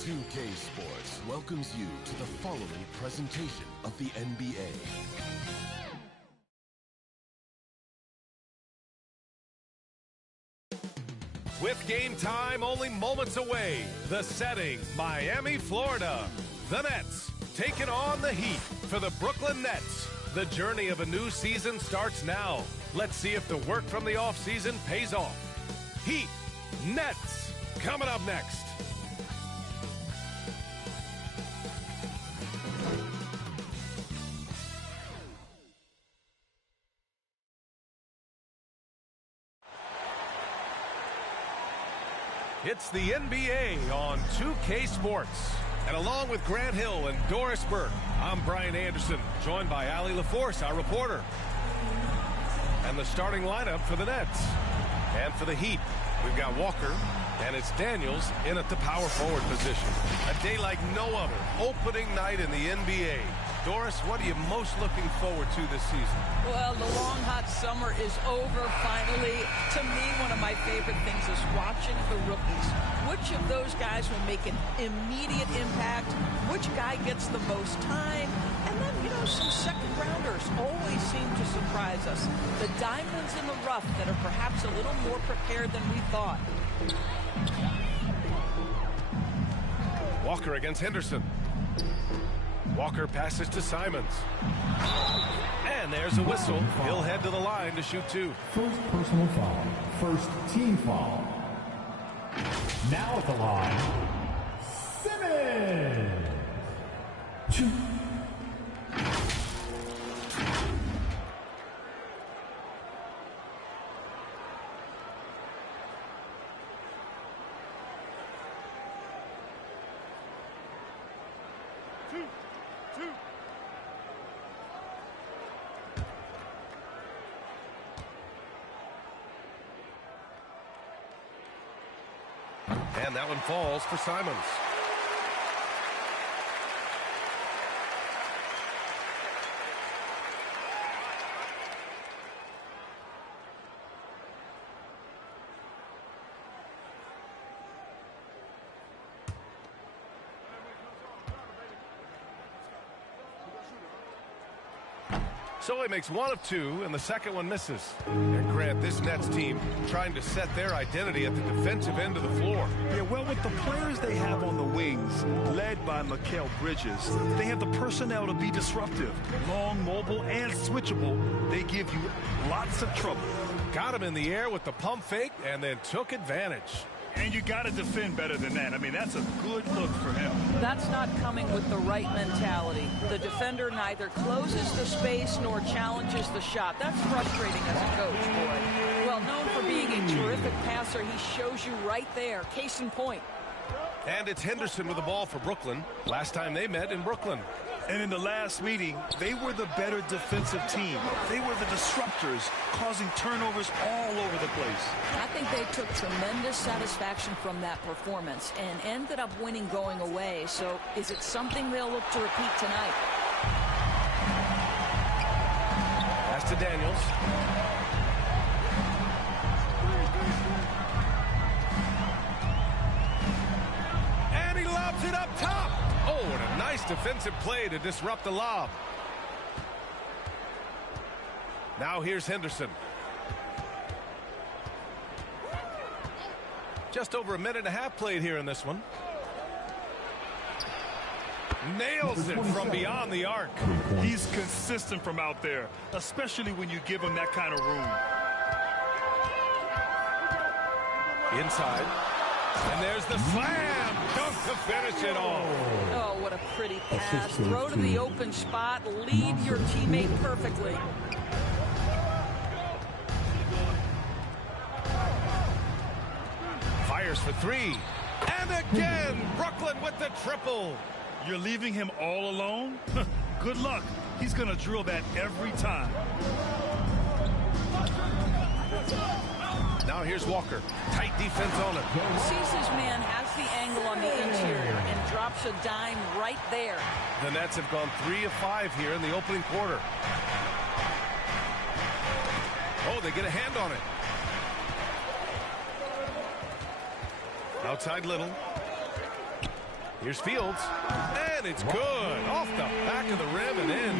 2K Sports welcomes you to the following presentation of the NBA. With game time only moments away, the setting, Miami, Florida. The Nets taking on the Heat for the Brooklyn Nets. The journey of a new season starts now. Let's see if the work from the offseason pays off. Heat, Nets, coming up next. It's the NBA on 2K Sports. And along with Grant Hill and Doris Burke, I'm Brian Anderson, joined by Allie LaForce, our reporter. And the starting lineup for the Nets. And for the Heat, we've got Walker, and it's Daniels in at the power forward position. A day like no other, opening night in the NBA. Doris, what are you most looking forward to this season? Well, the long, hot summer is over finally. To me, one of my favorite things is watching the rookies. Which of those guys will make an immediate impact? Which guy gets the most time? And then, you know, some second-rounders always seem to surprise us. The diamonds in the rough that are perhaps a little more prepared than we thought. Walker against Henderson. Walker passes to Simons. And there's a whistle. He'll head to the line to shoot two. First personal foul. First team foul. Now at the line, Simmons. 2. And that one falls for Simons. So he makes one of two, and the second one misses. And Grant, this Nets team trying to set their identity at the defensive end of the floor. Yeah, well, with the players they have on the wings, led by Mikal Bridges, they have the personnel to be disruptive. Long, mobile, and switchable. They give you lots of trouble. Got him in the air with the pump fake and then took advantage. And you got to defend better than that. I mean, that's a good look for him. That's not coming with the right mentality. The defender neither closes the space nor challenges the shot. That's frustrating as a coach, boy. Well known for being a terrific passer, he shows you right there. Case in point. And it's Henderson with the ball for Brooklyn. Last time they met in Brooklyn. And in the last meeting, they were the better defensive team. They were the disruptors, causing turnovers all over the place. I think they took tremendous satisfaction from that performance and ended up winning going away. So is it something they'll look to repeat tonight? Pass to Daniels. And he lobs it up top. Oh, and a nice defensive play to disrupt the lob. Now here's Henderson. Just over a minute and a half played here in this one. Nails it from beyond the arc. He's consistent from out there, especially when you give him that kind of room. Inside. And there's the slam. Dunk to finish it off. Oh, what a pretty pass. Throw to the open spot. Lead your teammate perfectly. Fires for three. And again, Brooklyn with the triple. You're leaving him all alone? Good luck. He's going to drill that every time. Now here's Walker. Tight defense on him. Sees his man, has the angle on the interior, and drops a dime right there. The Nets have gone 3 of 5 here in the opening quarter. Oh, they get a hand on it. Outside Little. Here's Fields. And it's good. Off the back of the rim and in.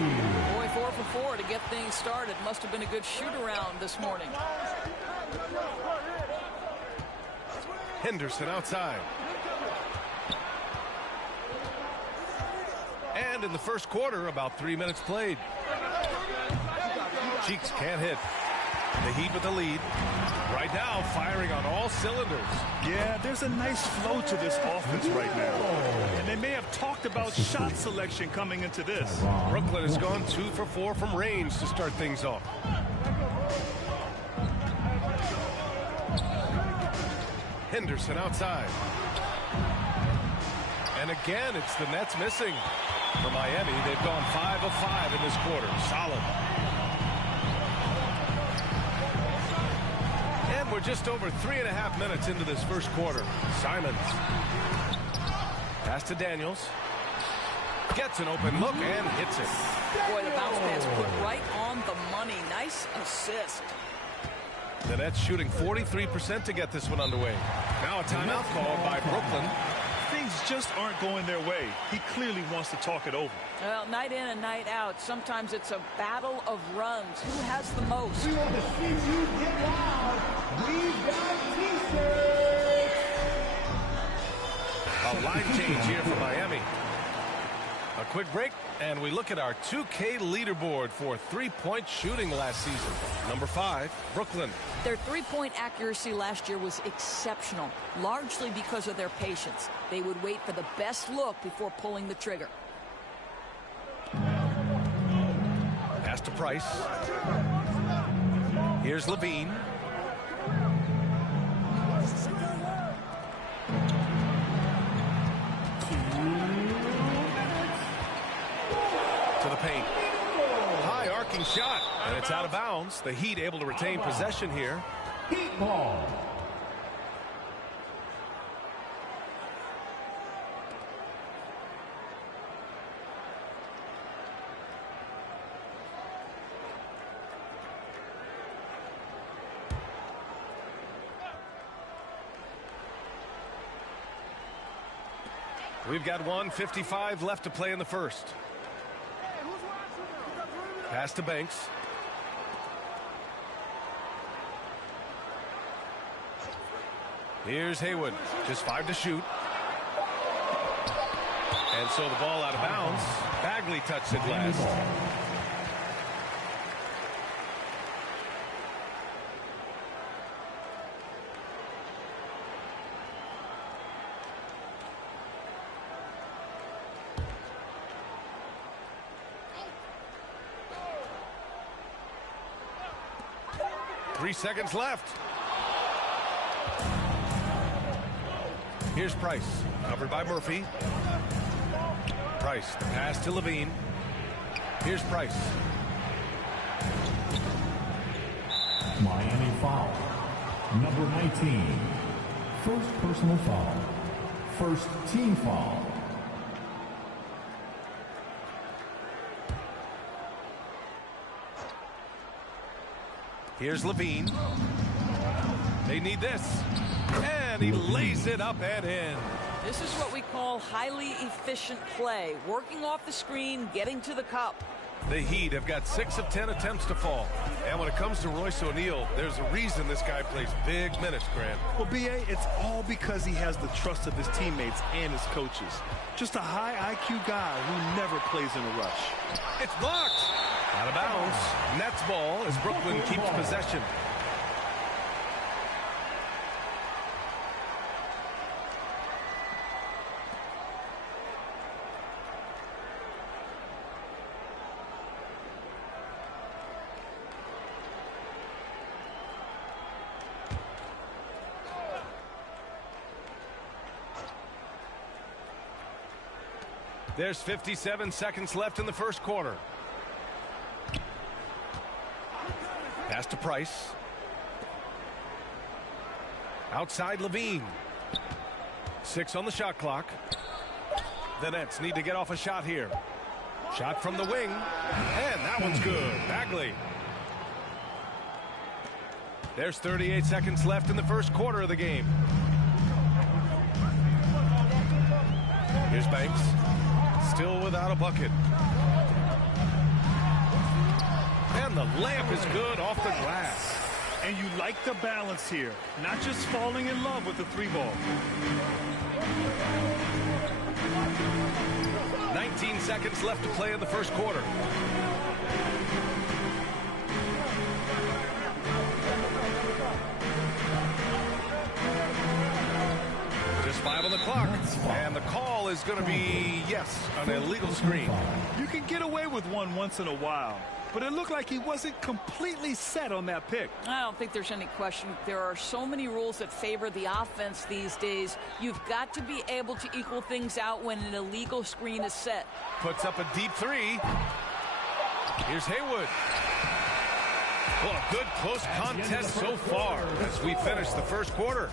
Boy, 4 for 4 to get things started. Must have been a good shoot-around this morning. Henderson outside. And in the first quarter, about 3 minutes played. Cheeks can't hit. The Heat with the lead. Right now, firing on all cylinders. Yeah, there's a nice flow to this offense right now. And they may have talked about shot selection coming into this. Brooklyn has gone 2 for 4 from range to start things off. Henderson outside. And again, it's the Nets missing. For Miami, they've gone 5 of 5 in this quarter. Solid. And we're just over 3.5 minutes into this first quarter. Simons. Pass to Daniels. Gets an open look and hits it. Boy, the bounce pass put right on the money. Nice assist. The Nets shooting 43% to get this one underway. Now a timeout called by Brooklyn. Things just aren't going their way. He clearly wants to talk it over. Well, night in and night out, sometimes it's a battle of runs. Who has the most? We want to see you get loud. We've got T-shirts. A line change here for Miami. A quick break, and we look at our 2K leaderboard for three-point shooting last season. Number 5, Brooklyn. Their three-point accuracy last year was exceptional, largely because of their patience. They would wait for the best look before pulling the trigger. Pass to Price. Here's Levine. To the paint. High arcing shot, and it's out of bounds. The Heat able to retain possession here. Heat ball. We've got 1:55 left to play in the first. Pass to Banks. Here's Haywood. Just 5 to shoot. And so the ball out of bounds. Bagley touched it last. Three seconds left. Here's Price, covered by Murphy. Price, the pass to Levine. Here's Price. Miami foul. Number 19. First personal foul. First team foul. Here's Levine. They need this. And he lays it up and in. This is what we call highly efficient play. Working off the screen, getting to the cup. The Heat have got 6 of 10 attempts to fall. And when it comes to Royce O'Neal, there's a reason this guy plays big minutes, Grant. Well, B.A., it's all because he has the trust of his teammates and his coaches. Just a high IQ guy who never plays in a rush. It's blocked. Out of bounds. Nets ball as Brooklyn keeps possession. There's 57 seconds left in the first quarter. Pass to Price. Outside Levine. 6 on the shot clock. The Nets need to get off a shot here. Shot from the wing. And that one's good. Bagley. There's 38 seconds left in the first quarter of the game. Here's Banks. Still without a bucket. And the layup is good off the glass. And you like the balance here. Not just falling in love with the 3 ball. 15 seconds left to play in the first quarter. Just 5 on the clock. And the call is going to be, yes, an illegal screen. You can get away with one once in a while, but it looked like he wasn't completely set on that pick. I don't think there's any question. There are so many rules that favor the offense these days. You've got to be able to equal things out when an illegal screen is set. Puts up a deep three. Here's Haywood. Well, a good close contest so far as we finish the first quarter.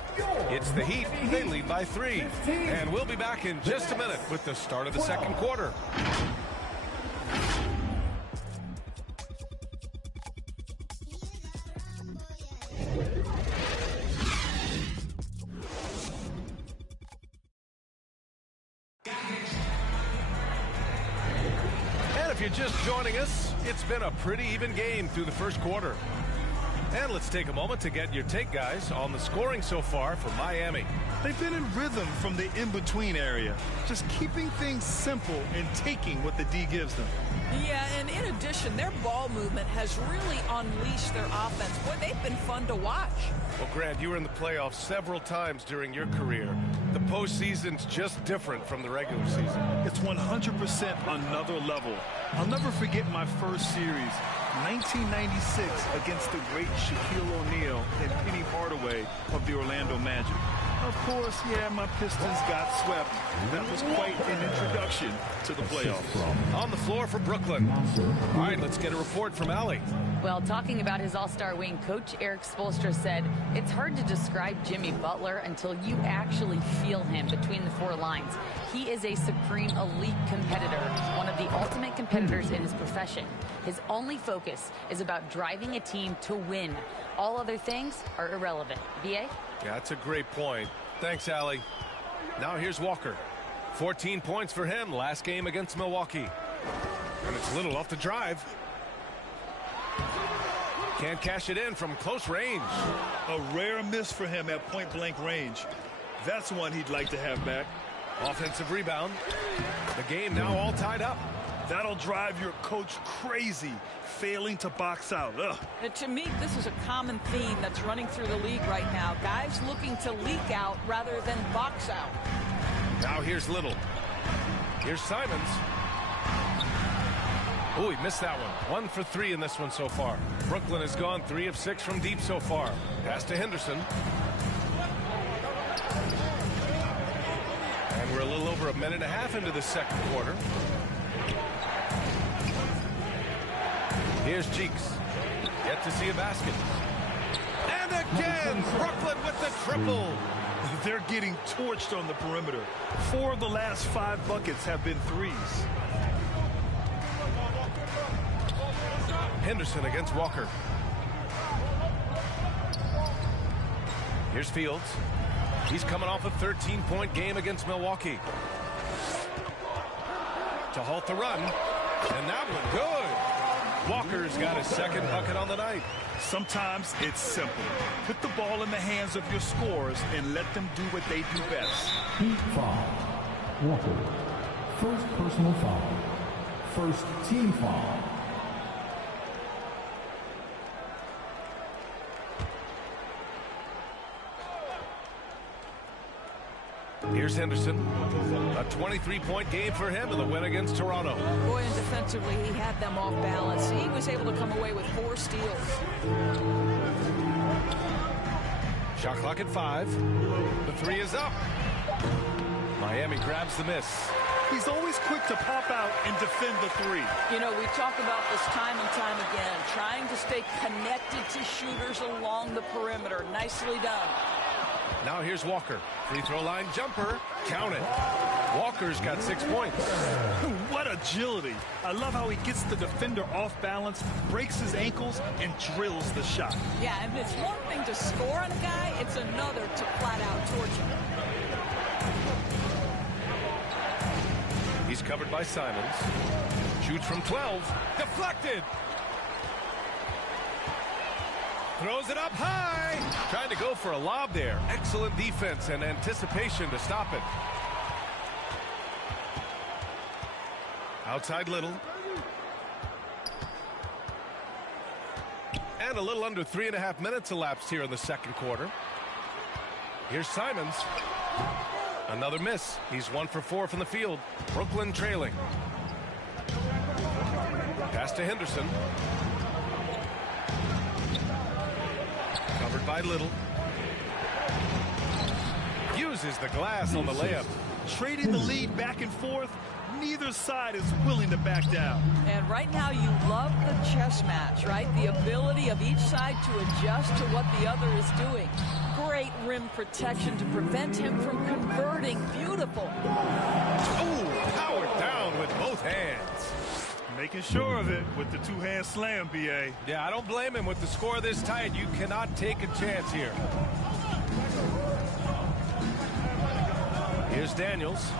It's the Heat. They lead by 3. And we'll be back in just a minute with the start of the second quarter. If you're just joining us, it's been a pretty even game through the first quarter. And let's take a moment to get your take, guys, on the scoring so far for Miami. They've been in rhythm from the in-between area, just keeping things simple and taking what the D gives them. Yeah, and in addition, their ball movement has really unleashed their offense. Boy, they've been fun to watch. Well, Grant, you were in the playoffs several times during your career. The postseason's just different from the regular season. It's 100% another level. I'll never forget my first series, 1996, against the great Shaquille O'Neal and Penny Hardaway of the Orlando Magic. Of course, yeah, my Pistons got swept. That was quite an introduction to the playoffs. On the floor for Brooklyn. All right, let's get a report from Allie. Well, talking about his all-star wing, Coach Eric Spoelstra said, it's hard to describe Jimmy Butler until you actually feel him between the 4 lines. He is a supreme elite competitor, one of the ultimate competitors in his profession. His only focus is about driving a team to win. All other things are irrelevant. B.A.? Yeah, that's a great point. Thanks, Allie. Now here's Walker. 14 points for him last game against Milwaukee. And it's Little off the drive. Can't cash it in from close range. A rare miss for him at point-blank range. That's one he'd like to have back. Offensive rebound. The game now all tied up. That'll drive your coach crazy, failing to box out. Ugh. To me, this is a common theme that's running through the league right now. Guys looking to leak out rather than box out. Now here's Little. Here's Simons. Oh, he missed that one. 1 for 3 in this one so far. Brooklyn has gone 3 of 6 from deep so far. Pass to Henderson. And we're a little over a minute and a half into the second quarter. Here's Cheeks. Yet to see a basket. And again, Brooklyn with the triple. They're getting torched on the perimeter. 4 of the last 5 buckets have been threes. Henderson against Walker. Here's Fields. He's coming off a 13-point game against Milwaukee. To halt the run. And that one good. Walker's got his second bucket on the night. Sometimes it's simple. Put the ball in the hands of your scorers and let them do what they do best. Heat foul. Walker. First personal foul. First team foul. Here's Henderson. A 23-point game for him in the win against Toronto. Boy, and defensively, he had them off balance. He was able to come away with 4 steals. Shot clock at 5. The 3 is up. Miami grabs the miss. He's always quick to pop out and defend the 3. You know, we talk about this time and time again, trying to stay connected to shooters along the perimeter. Nicely done. Now here's Walker. Free throw line jumper. Count it. Walker's got 6 points. What agility. I love how he gets the defender off balance, breaks his ankles, and drills the shot. Yeah, and it's one thing to score on a guy, it's another to flat out torch him. He's covered by Simons. Shoots from 12. Deflected. Throws it up high. Trying to go for a lob there. Excellent defense and anticipation to stop it. Outside Little. And a little under 3.5 minutes elapsed here in the second quarter. Here's Simons. Another miss. He's 1 for 4 from the field. Brooklyn trailing. Pass to Henderson. Covered by Little. Uses the glass on the layup. Trading the lead back and forth. Neither side is willing to back down. And right now you love the chess match, right? The ability of each side to adjust to what the other is doing. Great rim protection to prevent him from converting. Beautiful. Oh, powered down with both hands. Making sure of it with the two-hand slam, B.A. Yeah, I don't blame him. With the score this tight, you cannot take a chance here. Here's Daniels,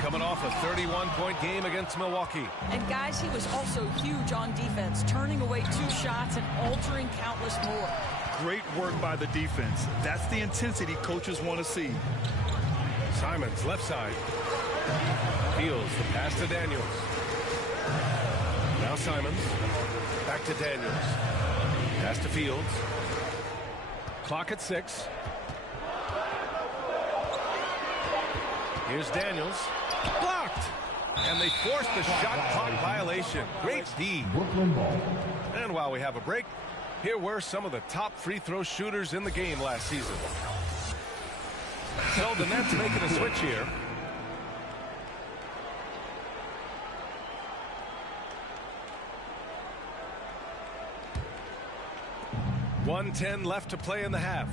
coming off a 31-point game against Milwaukee. And guys, he was also huge on defense, turning away 2 shots and altering countless more. Great work by the defense. That's the intensity coaches want to see. Simons, left side. Fields the pass to Daniels. Now Simons, back to Daniels. Pass to Fields. Clock at 6. Here's Daniels. Blocked! And they forced the shot clock violation. Great D. And while we have a break, here were some of the top free throw shooters in the game last season. So the Nets making a switch here. .110 left to play in the half.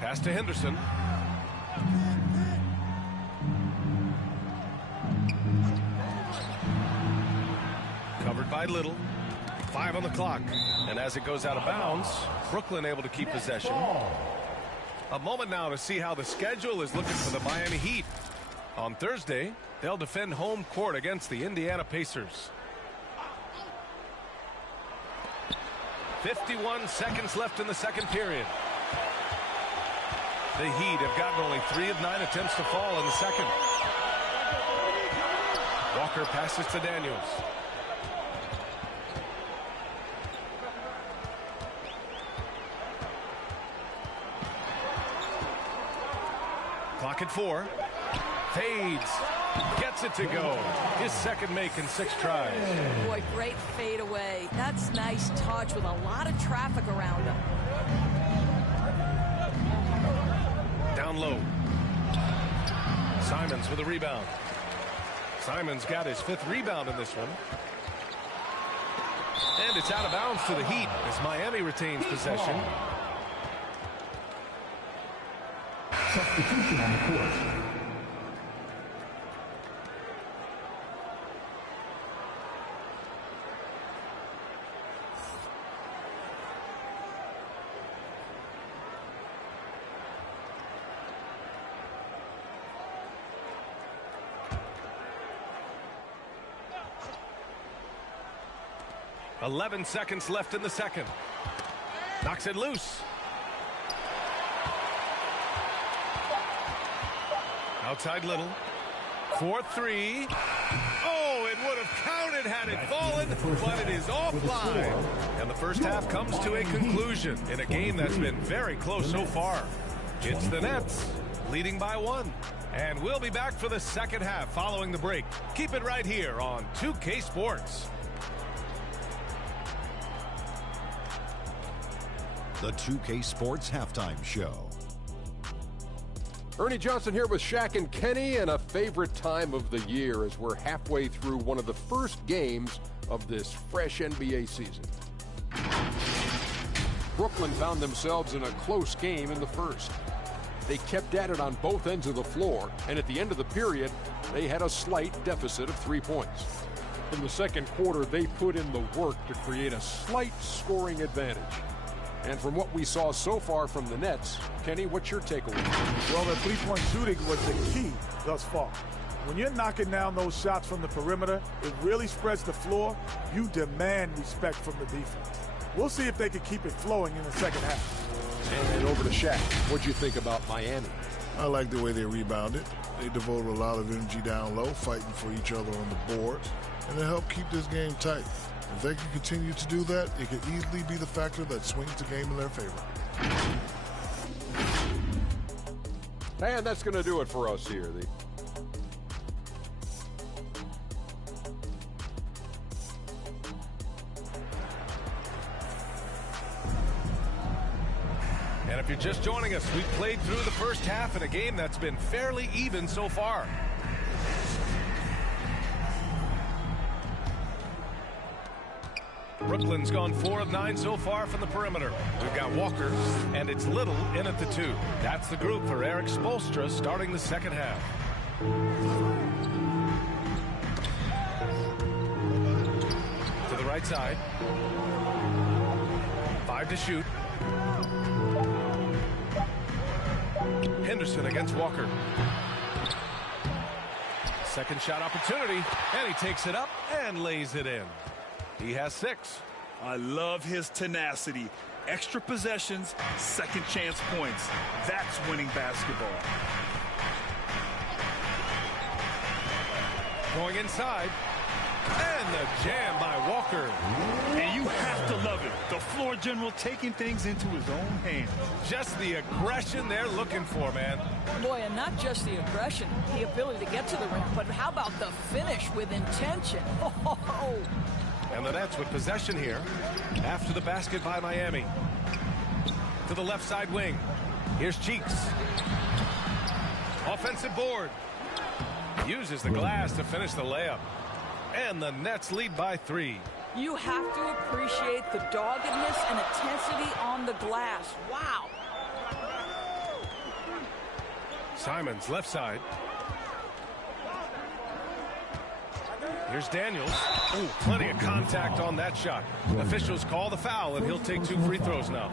Pass to Henderson. Covered by Little. 5 on the clock. And as it goes out of bounds, Brooklyn able to keep possession. A moment now to see how the schedule is looking for the Miami Heat. On Thursday, they'll defend home court against the Indiana Pacers. 51 seconds left in the second period. The Heat have gotten only 3 of 9 attempts to fall in the second. Walker passes to Daniels. Clock at 4. Fades. Gets it to go. His second make in 6 tries. Boy, great fade away. That's nice touch with a lot of traffic around him. Down low. Simons with a rebound. Simons got his 5th rebound in this one. And it's out of bounds to the Heat as Miami retains possession. Substitution on the court. .11 seconds left in the second. Knocks it loose. Outside Little. 4-3. Oh, it would have counted had it fallen, but it is offline. And the first half comes to a conclusion in a game that's been very close so far. It's the Nets leading by 1. And we'll be back for the second half following the break. Keep it right here on 2K Sports. The 2K Sports Halftime Show. Ernie Johnson here with Shaq and Kenny, and a favorite time of the year as we're halfway through one of the first games of this fresh NBA season. Brooklyn found themselves in a close game in the first. They kept at it on both ends of the floor, and at the end of the period, they had a slight deficit of 3 points. In the second quarter, they put in the work to create a slight scoring advantage. And from what we saw so far from the Nets, Kenny, what's your takeaway? Well, the three-point shooting was the key thus far. When you're knocking down those shots from the perimeter, it really spreads the floor. You demand respect from the defense. We'll see if they can keep it flowing in the second half. And over to Shaq. What'd you think about Miami? I like the way they rebounded. They devoted a lot of energy down low, fighting for each other on the boards, and it helped keep this game tight. If they can continue to do that, it could easily be the factor that swings the game in their favor. And that's going to do it for us here. And if you're just joining us, we've played through the first half in a game that's been fairly even so far. Brooklyn's gone 4 of 9 so far from the perimeter. We've got Walker, and it's Little in at the 2. That's the group for Eric Spoelstra starting the second half. To the right side. 5 to shoot. Henderson against Walker. Second shot opportunity, and he takes it up and lays it in. He has 6. I love his tenacity. Extra possessions, second chance points. That's winning basketball. Going inside. And the jam by Walker. And you have to love it. The floor general taking things into his own hands. Just the aggression they're looking for, man. Boy, and not just the aggression, the ability to get to the rim, but how about the finish with intention? Oh. And the Nets with possession here after the basket by Miami. To the left side wing. Here's Cheeks. Offensive board. Uses the glass to finish the layup. And the Nets lead by 3. You have to appreciate the doggedness and intensity on the glass. Wow. Simons, left side. Here's Daniels. Oh, plenty of contact on that shot. Officials call the foul, and he'll take 2 free throws now.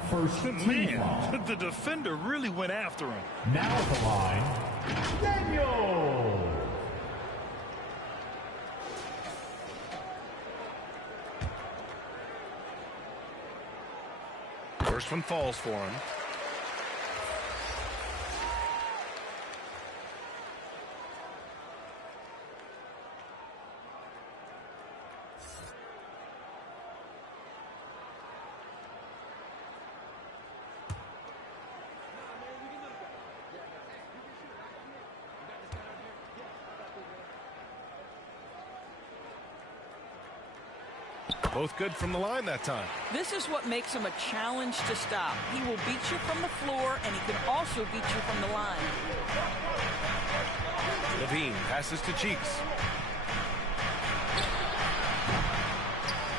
Man, the defender really went after him. Now at the line, Daniel. First one falls for him. Both good from the line that time. This is what makes him a challenge to stop. He will beat you from the floor, and he can also beat you from the line. Levine passes to Cheeks.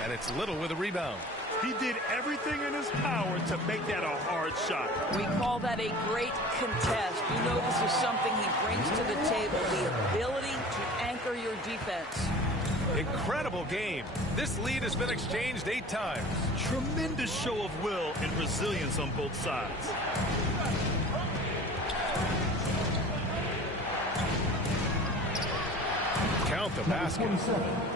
And it's Little with a rebound. He did everything in his power to make that a hard shot. We call that a great contest. You know this is something he brings to the table, the ability to anchor your defense. Incredible game. This lead has been exchanged 8 times. Tremendous show of will and resilience on both sides. Count the basket.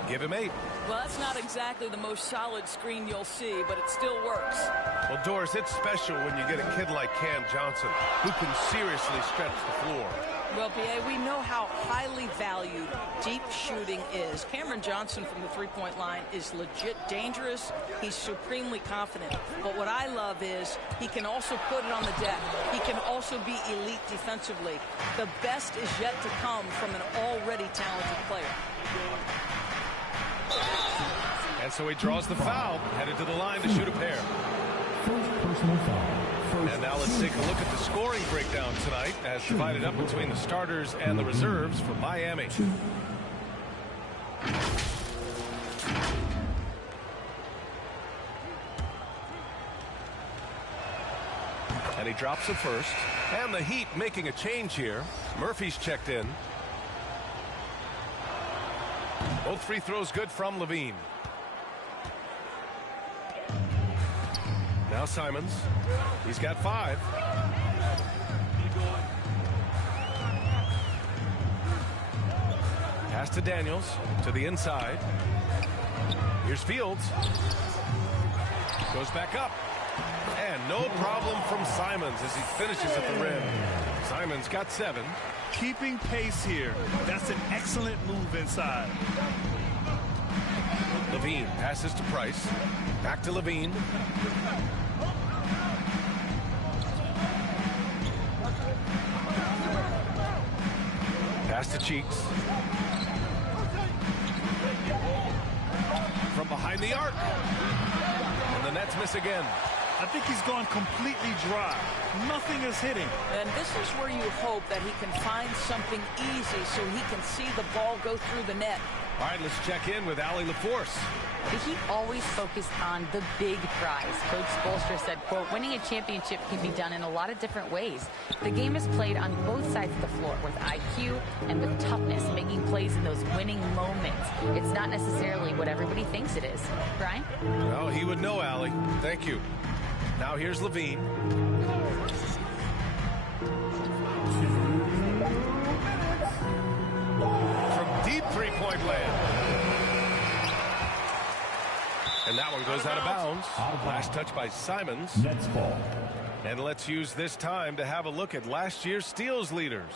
Give him 8. Well, that's not exactly the most solid screen you'll see, but it still works. Well, Doris, it's special when you get a kid like Cam Johnson who can seriously stretch the floor. Well, B.A., we know how highly valued deep shooting is. Cameron Johnson from the three-point line is legit dangerous. He's supremely confident. But what I love is he can also put it on the deck. He can also be elite defensively. The best is yet to come from an already talented player. And so he draws the foul, headed to the line to shoot a pair. First personal foul. And now let's take a look at the scoring breakdown tonight as divided up between the starters and the reserves for Miami. And he drops it first. And the Heat making a change here. Murphy's checked in. Both free throws good from Levine. Now Simons. He's got 5. Pass to Daniels. To the inside. Here's Fields. Goes back up. And no problem from Simons as he finishes at the rim. Simon's got 7. Keeping pace here. That's an excellent move inside. Levine passes to Price. Back to Levine. Pass to Cheeks. From behind the arc. And the Nets miss again. I think he's gone completely dry. Nothing is hitting. And this is where you hope that he can find something easy so he can see the ball go through the net. All right, let's check in with Allie LaForce. The Heat always focus on the big prize. Coach Spoelstra said, quote, winning a championship can be done in a lot of different ways. The game is played on both sides of the floor with IQ and with toughness, making plays in those winning moments. It's not necessarily what everybody thinks it is. Brian? Well, he would know, Allie. Thank you. Now here's Levine. From deep three-point land. And that one goes out of bounds. Last touch by Simons. Nets ball. And let's use this time to have a look at last year's steals leaders.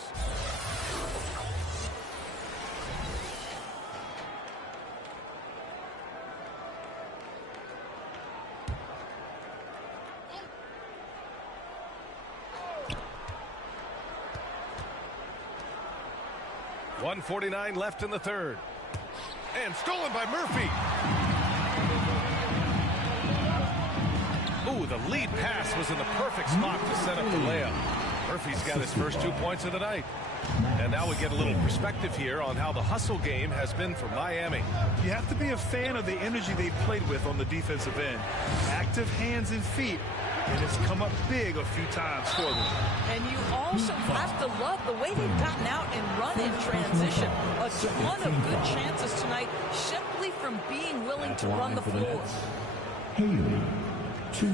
.149 left in the third. And stolen by Murphy. Ooh, the lead pass was in the perfect spot to set up the layup. Murphy's got his first 2 points of the night. And now we get a little perspective here on how the hustle game has been for Miami. You have to be a fan of the energy they've played with on the defensive end. Active hands and feet. And it's come up big a few times for them. And you also have to love the way they've gotten out and run in transition. A ton of good chances tonight simply from being willing to run the floor. Haley, 2.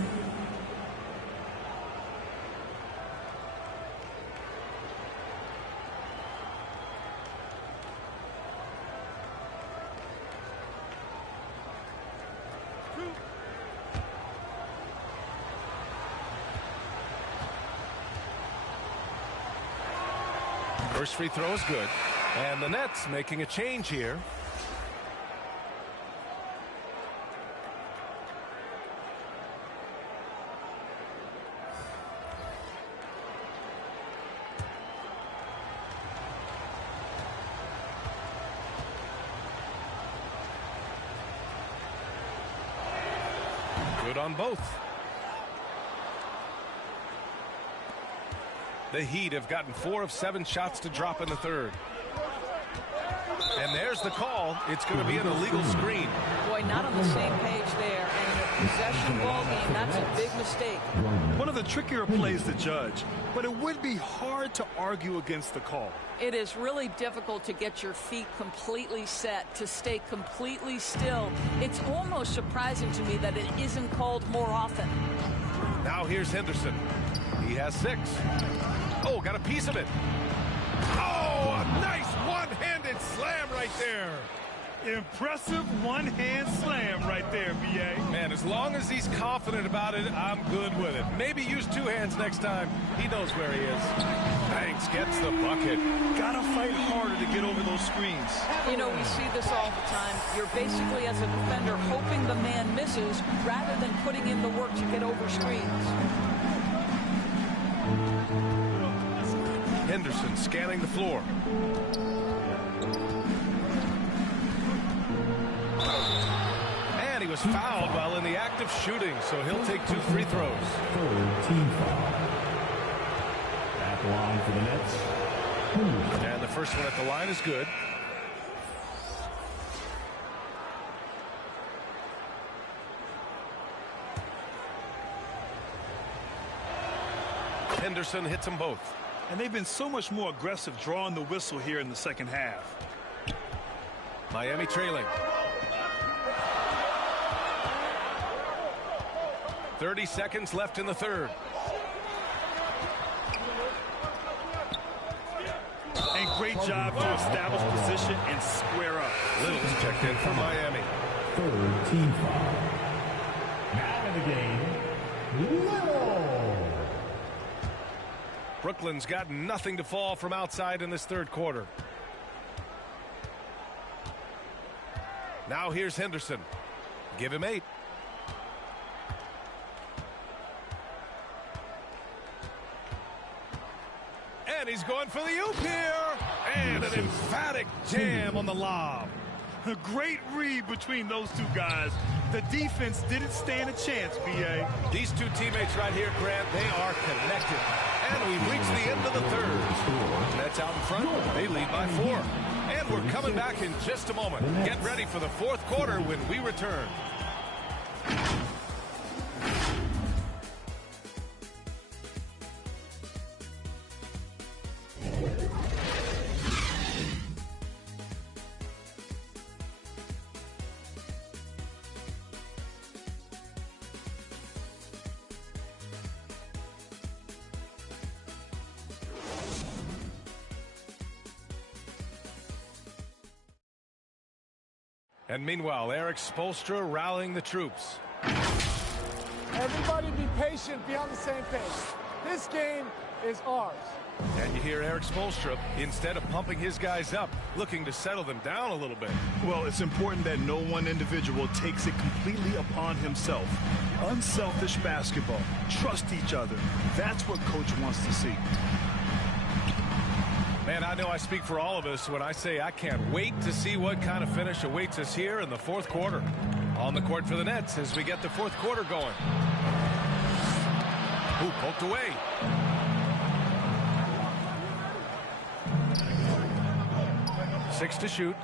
First free throw is good. And the Nets making a change here. Good on both. The Heat have gotten 4 of 7 shots to drop in the third. And there's the call. It's going to be an illegal screen. Boy, not on the same page there. And a possession ball game, that's a big mistake. One of the trickier plays to judge, but it would be hard to argue against the call. It is really difficult to get your feet completely set, to stay completely still. It's almost surprising to me that it isn't called more often. Now here's Henderson. He has 6. Oh, got a piece of it. Oh, a nice one-handed slam right there. Impressive one-hand slam right there, B.A. Man, as long as he's confident about it, I'm good with it. Maybe use 2 hands next time. He knows where he is. Banks gets the bucket. Gotta fight harder to get over those screens. You know, we see this all the time. You're basically, as a defender, hoping the man misses rather than putting in the work to get over screens. Henderson scanning the floor. And he was fouled while in the act of shooting, so he'll take 2 free throws. 3rd team foul. At the line for the Nets. And the first one at the line is good. Henderson hits them both. And they've been so much more aggressive drawing the whistle here in the second half. Miami trailing. 30 seconds left in the third. And great job to establish position and square up. Little's checked in for Miami. 3rd team foul. Now in the game, Little. Brooklyn's got nothing to fall from outside in this third quarter. Now here's Henderson. Give him 8. And he's going for the oop here. And an emphatic jam on the lob. A great read between those two guys. The defense didn't stand a chance, B.A. These two teammates right here, Grant, they are connected. And we've reached the end of the third. Nets out in front. They lead by 4. And we're coming back in just a moment. Get ready for the fourth quarter when we return. And meanwhile, Eric Spoelstra rallying the troops. Everybody be patient, be on the same page. This game is ours. And you hear Eric Spoelstra, instead of pumping his guys up, looking to settle them down a little bit. Well, it's important that no one individual takes it completely upon himself. Unselfish basketball. Trust each other. That's what Coach wants to see. Man, I know I speak for all of us when I say I can't wait to see what kind of finish awaits us here in the fourth quarter. On the court for the Nets as we get the fourth quarter going. Ooh, poked away. Six to shoot.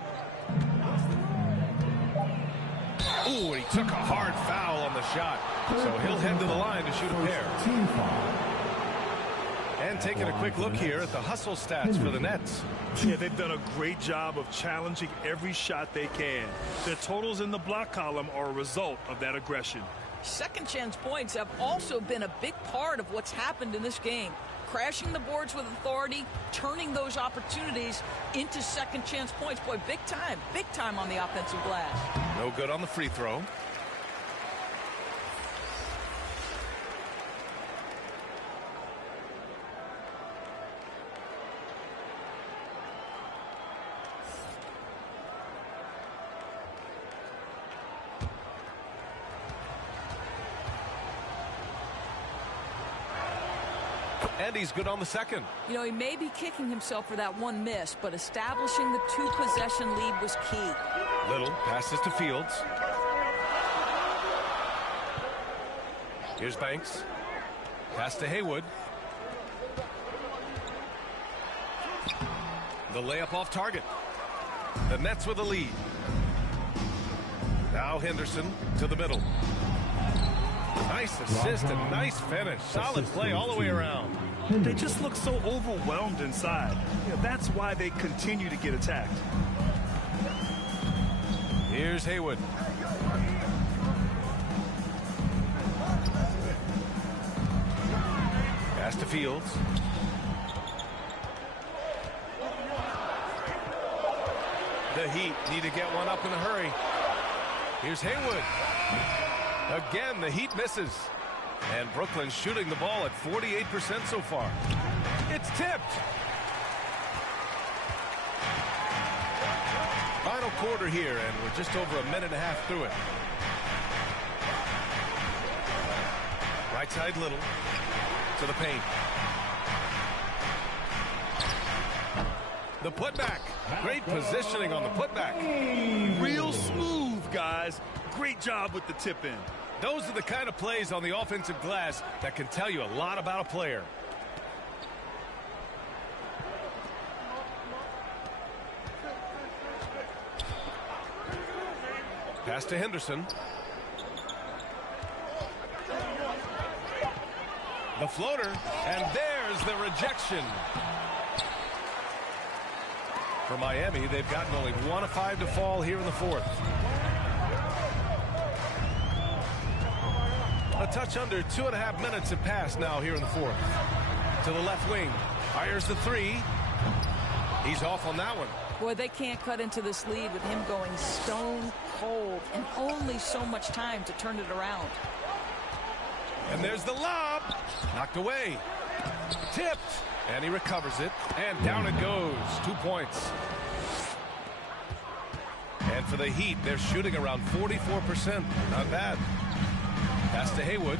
Ooh, and he took a hard foul on the shot. So he'll head to the line to shoot a pair. And taking a quick look here at the hustle stats for the Nets. Yeah, they've done a great job of challenging every shot they can. Their totals in the block column are a result of that aggression. Second chance points have also been a big part of what's happened in this game. Crashing the boards with authority, turning those opportunities into second chance points. Boy, big time on the offensive glass. No good on the free throw. And he's good on the second. You know, he may be kicking himself for that one miss, but establishing the 2-possession lead was key. Little passes to Fields. Here's Banks. Pass to Haywood. The layup off target. The Nets with a lead. Now Henderson to the middle. Nice assist and nice finish. Solid play all the way around. They just look so overwhelmed inside. Yeah, that's why they continue to get attacked. Here's Haywood. Pass to Fields. The Heat need to get one up in a hurry. Here's Haywood. Again, the Heat misses. And Brooklyn's shooting the ball at 48% so far. It's tipped. Final quarter here, and we're just over a minute and a half through it. Right side Little to the paint. The putback. Great positioning on the putback. Real smooth, guys. Great job with the tip in. Those are the kind of plays on the offensive glass that can tell you a lot about a player. Pass to Henderson. The floater, and there's the rejection. For Miami, they've gotten only 1 of 5 to fall here in the fourth. A touch under 2.5 minutes have passed now here in the fourth. To the left wing. Fires the three. He's off on that one. Boy, they can't cut into this lead with him going stone cold and only so much time to turn it around. And there's the lob. Knocked away. Tipped. And he recovers it. And down it goes. 2 points. And for the Heat, they're shooting around 44%. Not bad. Pass to Haywood.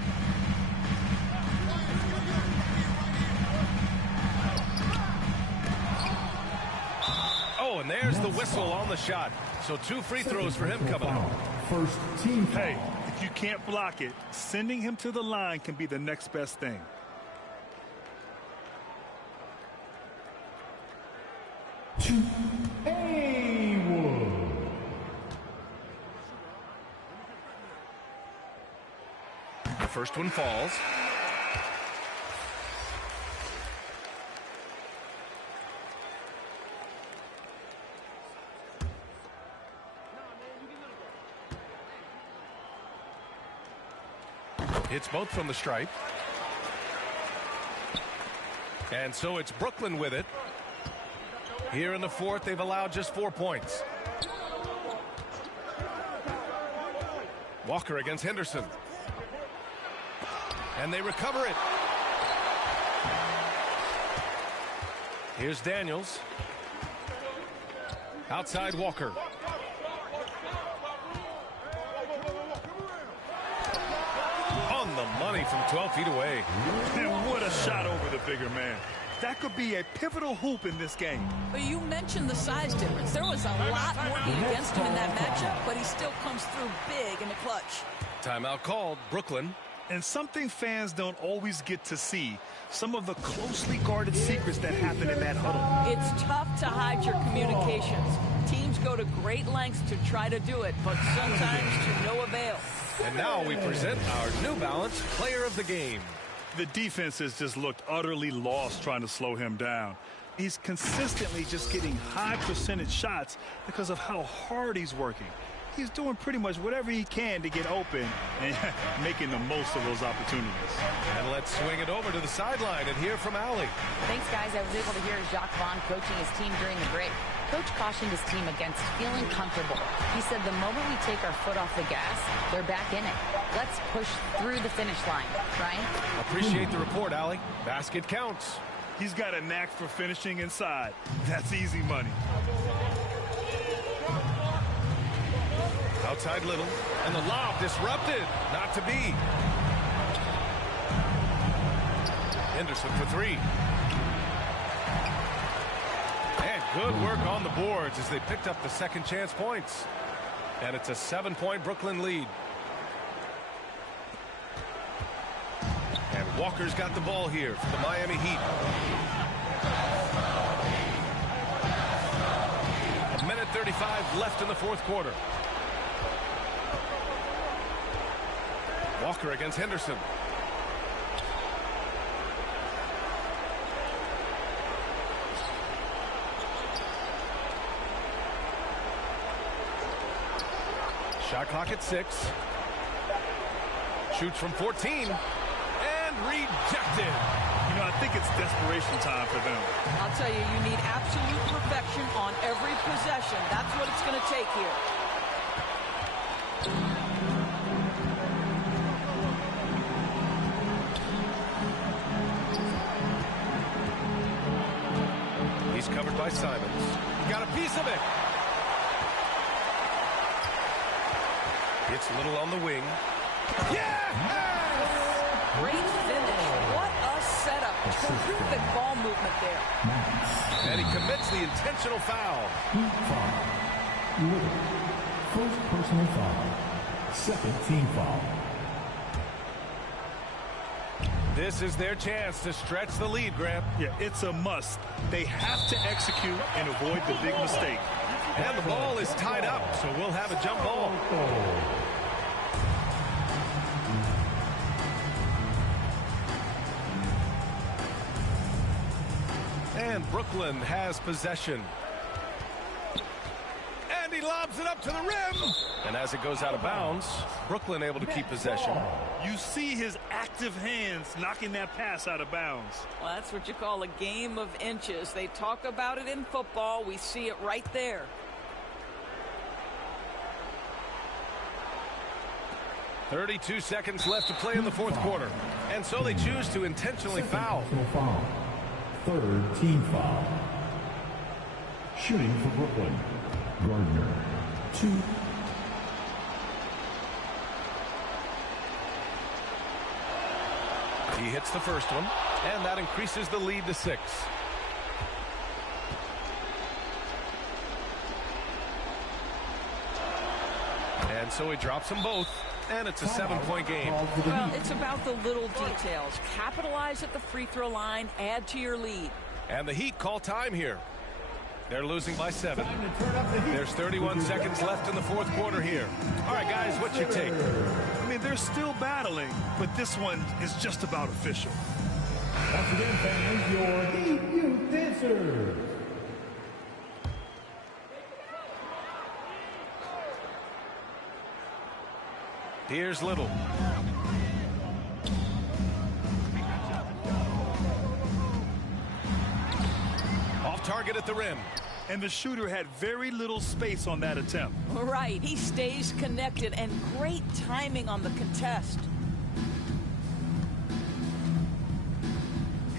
Oh, and there's the whistle on the shot. So 2 free throws for him coming up. First team. Hey, if you can't block it, sending him to the line can be the next best thing. Haywood. The first one falls. Hits both from the stripe. And so it's Brooklyn with it. Here in the fourth, they've allowed just 4 points. Walker against Henderson. And they recover it. Here's Daniels. Outside Walker. On the money from 12 feet away. And what a shot over the bigger man. That could be a pivotal hoop in this game. But you mentioned the size difference. There was a lot working against him in that matchup, but he still comes through big in the clutch. Timeout called. Brooklyn. And something fans don't always get to see, some of the closely guarded secrets that happen in that huddle. It's tough to hide your communications. Teams go to great lengths to try to do it, but sometimes to no avail. And now we present our New Balance Player of the Game. The defense has just looked utterly lost trying to slow him down. He's consistently just getting high percentage shots because of how hard he's working. He's doing pretty much whatever he can to get open and making the most of those opportunities. And let's swing it over to the sideline and hear from Allie. Thanks, guys. I was able to hear Jacques Vaughn coaching his team during the break. Coach cautioned his team against feeling comfortable. He said the moment we take our foot off the gas, they're back in it. Let's push through the finish line. Ryan? Appreciate the report, Allie. Basket counts. He's got a knack for finishing inside. That's easy money. Outside Little, and the lob disrupted. Not to be. Henderson for 3. And good work on the boards as they picked up the second chance points. And it's a 7-point Brooklyn lead. And Walker's got the ball here for the Miami Heat. A minute 35 left in the fourth quarter. Walker against Henderson. Shot clock at 6. Shoots from 14. And rejected. You know, I think it's desperation time for them. I'll tell you, you need absolute perfection on every possession. That's what it's going to take here. Covered by Simons. He got a piece of it. It's Little on the wing. Yeah! Great finish. What a setup. Terrific ball movement there. And he commits the intentional foul. Little. First personal foul. Second team foul. This is their chance to stretch the lead, Graham. Yeah, it's a must. They have to execute and avoid the big mistake. And the ball is tied up, so we'll have a jump ball. And Brooklyn has possession. And he lobs it up to the rim. And as it goes out of bounds, Brooklyn able to keep possession. You see his active hands knocking that pass out of bounds. Well, that's what you call a game of inches. They talk about it in football. We see it right there. 32 seconds left to play in the fourth quarter. And so they choose to intentionally foul. Third team foul. Shooting for Brooklyn, Gardner, 2. He hits the first one, and that increases the lead to 6. And so he drops them both, and it's a 7-point game. Well, it's about the little details. Capitalize at the free throw line, add to your lead. And the Heat call time here. They're losing by 7. There's 31 seconds left in the fourth quarter here. All right, guys, what's your take? I mean, they're still battling, but this one is just about official. Once again, fans, your Heat Youth Dancers. Here's Little. Off target at the rim. And the shooter had very little space on that attempt. Right, he stays connected, and great timing on the contest.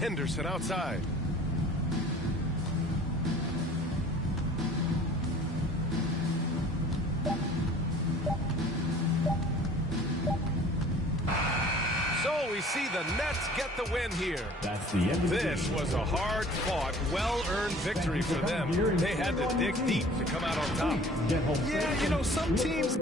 Henderson outside. So we see the Nets get the win here. That's the end. This was a hard-fought, well-earned victory for them. They had to dig deep to come out on top. Yeah, you know, some teams